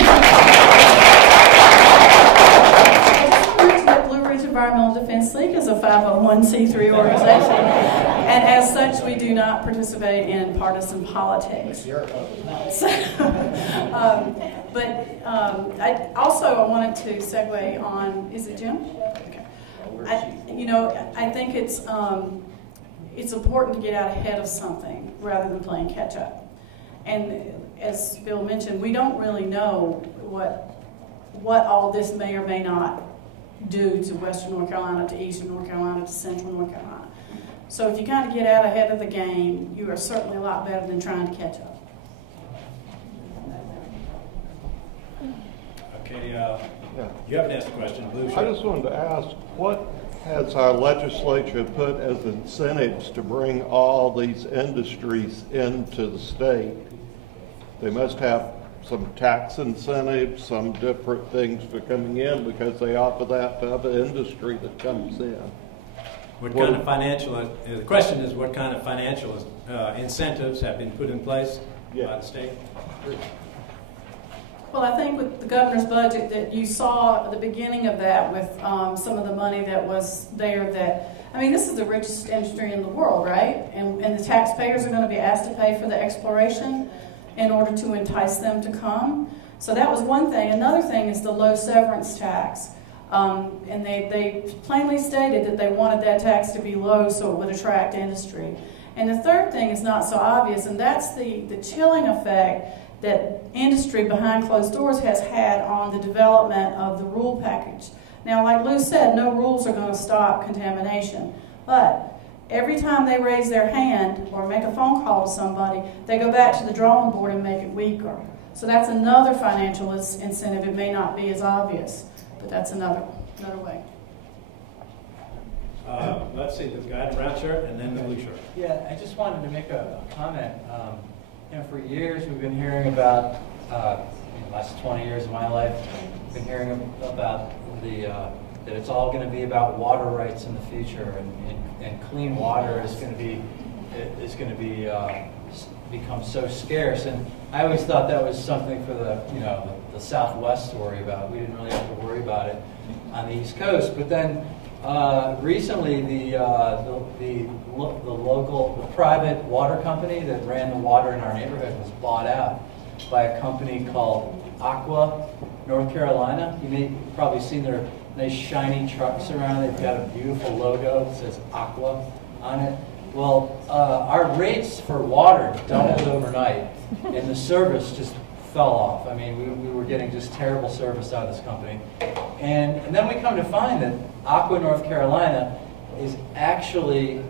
that Blue Ridge Environmental Defense League is a 501c3 organization, and as such, we do not participate in partisan politics. I wanted to segue on. Is it Jim? Okay. I think it's important to get out ahead of something rather than playing catch up. And as Bill mentioned, we don't really know what all this may or may not do to Western North Carolina, to Eastern North Carolina, to Central North Carolina. So if you kind of get out ahead of the game, you are certainly a lot better than trying to catch up. Okay, you haven't asked a question, Blue. I just wanted to ask, what has our legislature put as incentives to bring all these industries into the state? They must have some tax incentives, some different things for coming in, because they offer that to other industry that comes in. What kind of financial, the question is what kind of financial incentives have been put in place by the state? Well, I think with the governor's budget that you saw at the beginning of that with some of the money that was there that, I mean, this is the richest industry in the world, right? And the taxpayers are going to be asked to pay for the exploration in order to entice them to come. So that was one thing. Another thing is the low severance tax. And they plainly stated that they wanted that tax to be low so it would attract industry. And the third thing is not so obvious, and that's the chilling effect that industry behind closed doors has had on the development of the rule package. Now, like Lou said, no rules are going to stop contamination, but every time they raise their hand or make a phone call to somebody, they go back to the drawing board and make it weaker. So that's another financial incentive. It may not be as obvious, but that's another way. Let's see, the guy in the brown shirt and then the blue shirt. Yeah, I just wanted to make a comment. For years we've been hearing about, the last 20 years of my life, been hearing about that it's all going to be about water rights in the future, and clean water is going to be become so scarce. And I always thought that was something for the Southwest to worry about. We didn't really have to worry about it on the East Coast. But then recently, the private water company that ran the water in our neighborhood was bought out by a company called Aqua, North Carolina. You've probably seen their nice shiny trucks around. They've got a beautiful logo that says Aqua on it. Well, our rates for water doubled overnight, and the service just fell off. I mean, we were getting just terrible service out of this company. And then we come to find that Aqua North Carolina is actually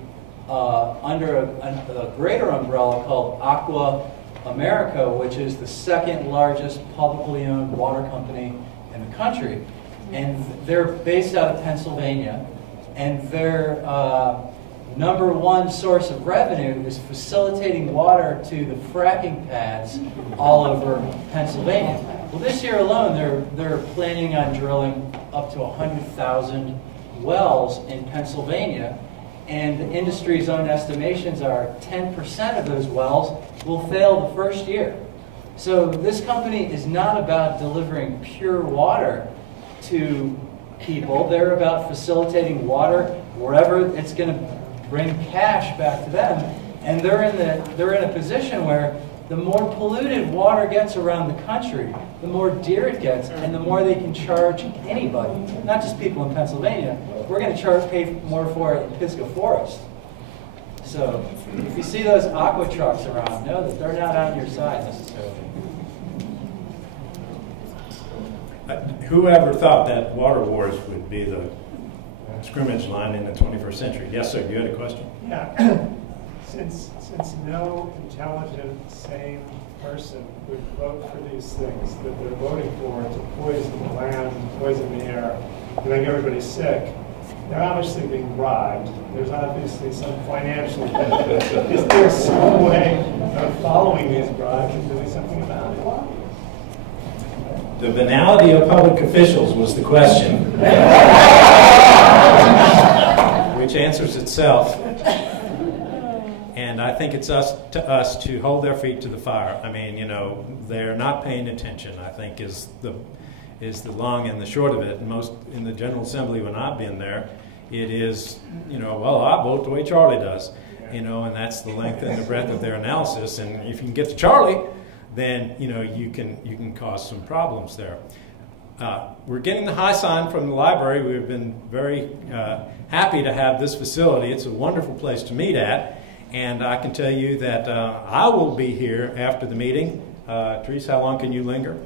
under a greater umbrella called Aqua America, which is the second largest publicly owned water company in the country. And they're based out of Pennsylvania, and their number one source of revenue is facilitating water to the fracking pads all over Pennsylvania. Well, this year alone, they're planning on drilling up to 100,000 wells in Pennsylvania, and the industry's own estimations are 10% of those wells will fail the first year. So this company is not about delivering pure water to people. They're about facilitating water wherever it's going to bring cash back to them, and they're in a position where the more polluted water gets around the country, the more dear it gets, and the more they can charge anybody, not just people in Pennsylvania. We're going to pay more for it in Pisgah Forest. So if you see those Aqua trucks around, know that they're not on your side necessarily. Whoever thought that water wars would be the scrimmage line in the 21st century? Yes, sir. You had a question? Yeah. Since no intelligent, sane person would vote for these things that they're voting for to poison the land, poison the air, to make everybody sick, they're obviously being bribed. There's obviously some financial benefit. Is there some way of following these bribes and doing something about it? The banality of public officials was the question, which answers itself. And I think it's up to us to hold their feet to the fire. I mean, they're not paying attention, I think, is the long and the short of it. And most in the General Assembly, when I've been there, it is, well, I vote the way Charlie does, and that's the length and the breadth of their analysis. And if you can get to Charlie, then you can cause some problems there. We're getting the high sign from the library. We've been very happy to have this facility. It's a wonderful place to meet at. And I can tell you that I will be here after the meeting. Therese, how long can you linger?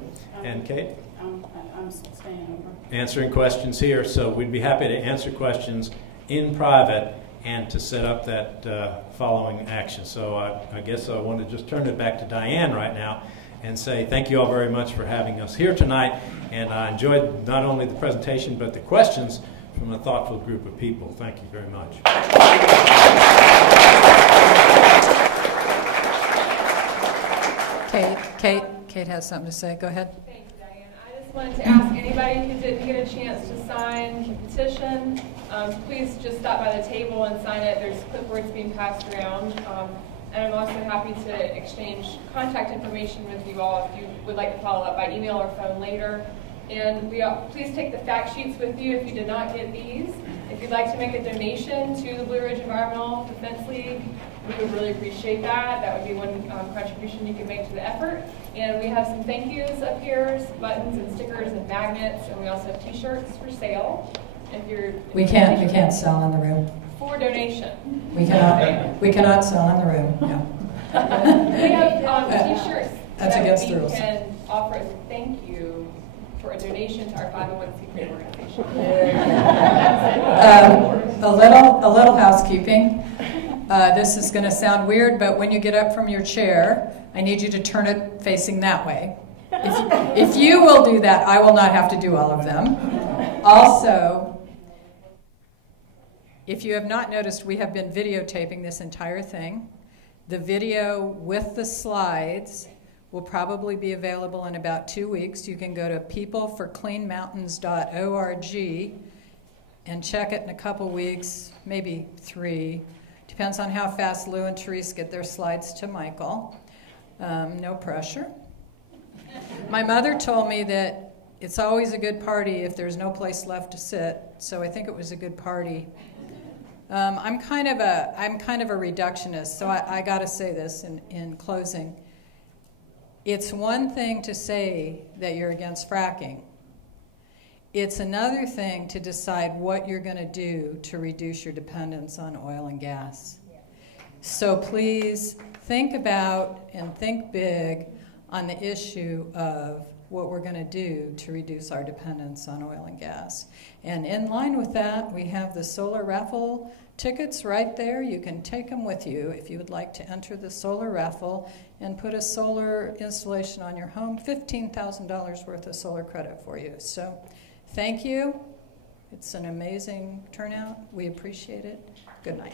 And Kate? I'm staying over. Answering questions here. So we'd be happy to answer questions in private and to set up that following action. So I guess I want to just turn it back to Diane right now and say thank you all very much for having us here tonight. And I enjoyed not only the presentation but the questions from a thoughtful group of people. Thank you very much. Kate has something to say. Go ahead. Thank you, Diane. I just wanted to ask anybody who didn't get a chance to sign the petition, please just stop by the table and sign it. There's clipboards being passed around. And I'm also happy to exchange contact information with you all if you would like to follow up by email or phone later. And please take the fact sheets with you if you did not get these. If you'd like to make a donation to the Blue Ridge Environmental Defense League, we would really appreciate that. That would be one contribution you can make to the effort. And we have some thank yous up here, buttons and stickers and magnets, and we also have t-shirts for sale. We can't sell in the room. For donation. We cannot sell in the room, no. We have t-shirts that's against the rules. We can offer as a thank you for a donation to our 501c3 organization. A little housekeeping. This is going to sound weird, but when you get up from your chair, I need you to turn it facing that way. If you will do that, I will not have to do all of them. Also, if you have not noticed, we have been videotaping this entire thing. The video with the slides will probably be available in about 2 weeks. You can go to peopleforcleanmountains.org and check it in a couple weeks, maybe 3. Depends on how fast Lou and Therese get their slides to Michael. No pressure. My mother told me that it's always a good party if there's no place left to sit, so I think it was a good party. I'm kind of a reductionist, so I got to say this in closing. It's one thing to say that you're against fracking. It's another thing to decide what you're going to do to reduce your dependence on oil and gas. So please think about and think big on the issue of what we're going to do to reduce our dependence on oil and gas. And in line with that, we have the solar raffle tickets right there. You can take them with you if you would like to enter the solar raffle and put a solar installation on your home. $15,000 worth of solar credit for you. So thank you. It's an amazing turnout. We appreciate it. Good night.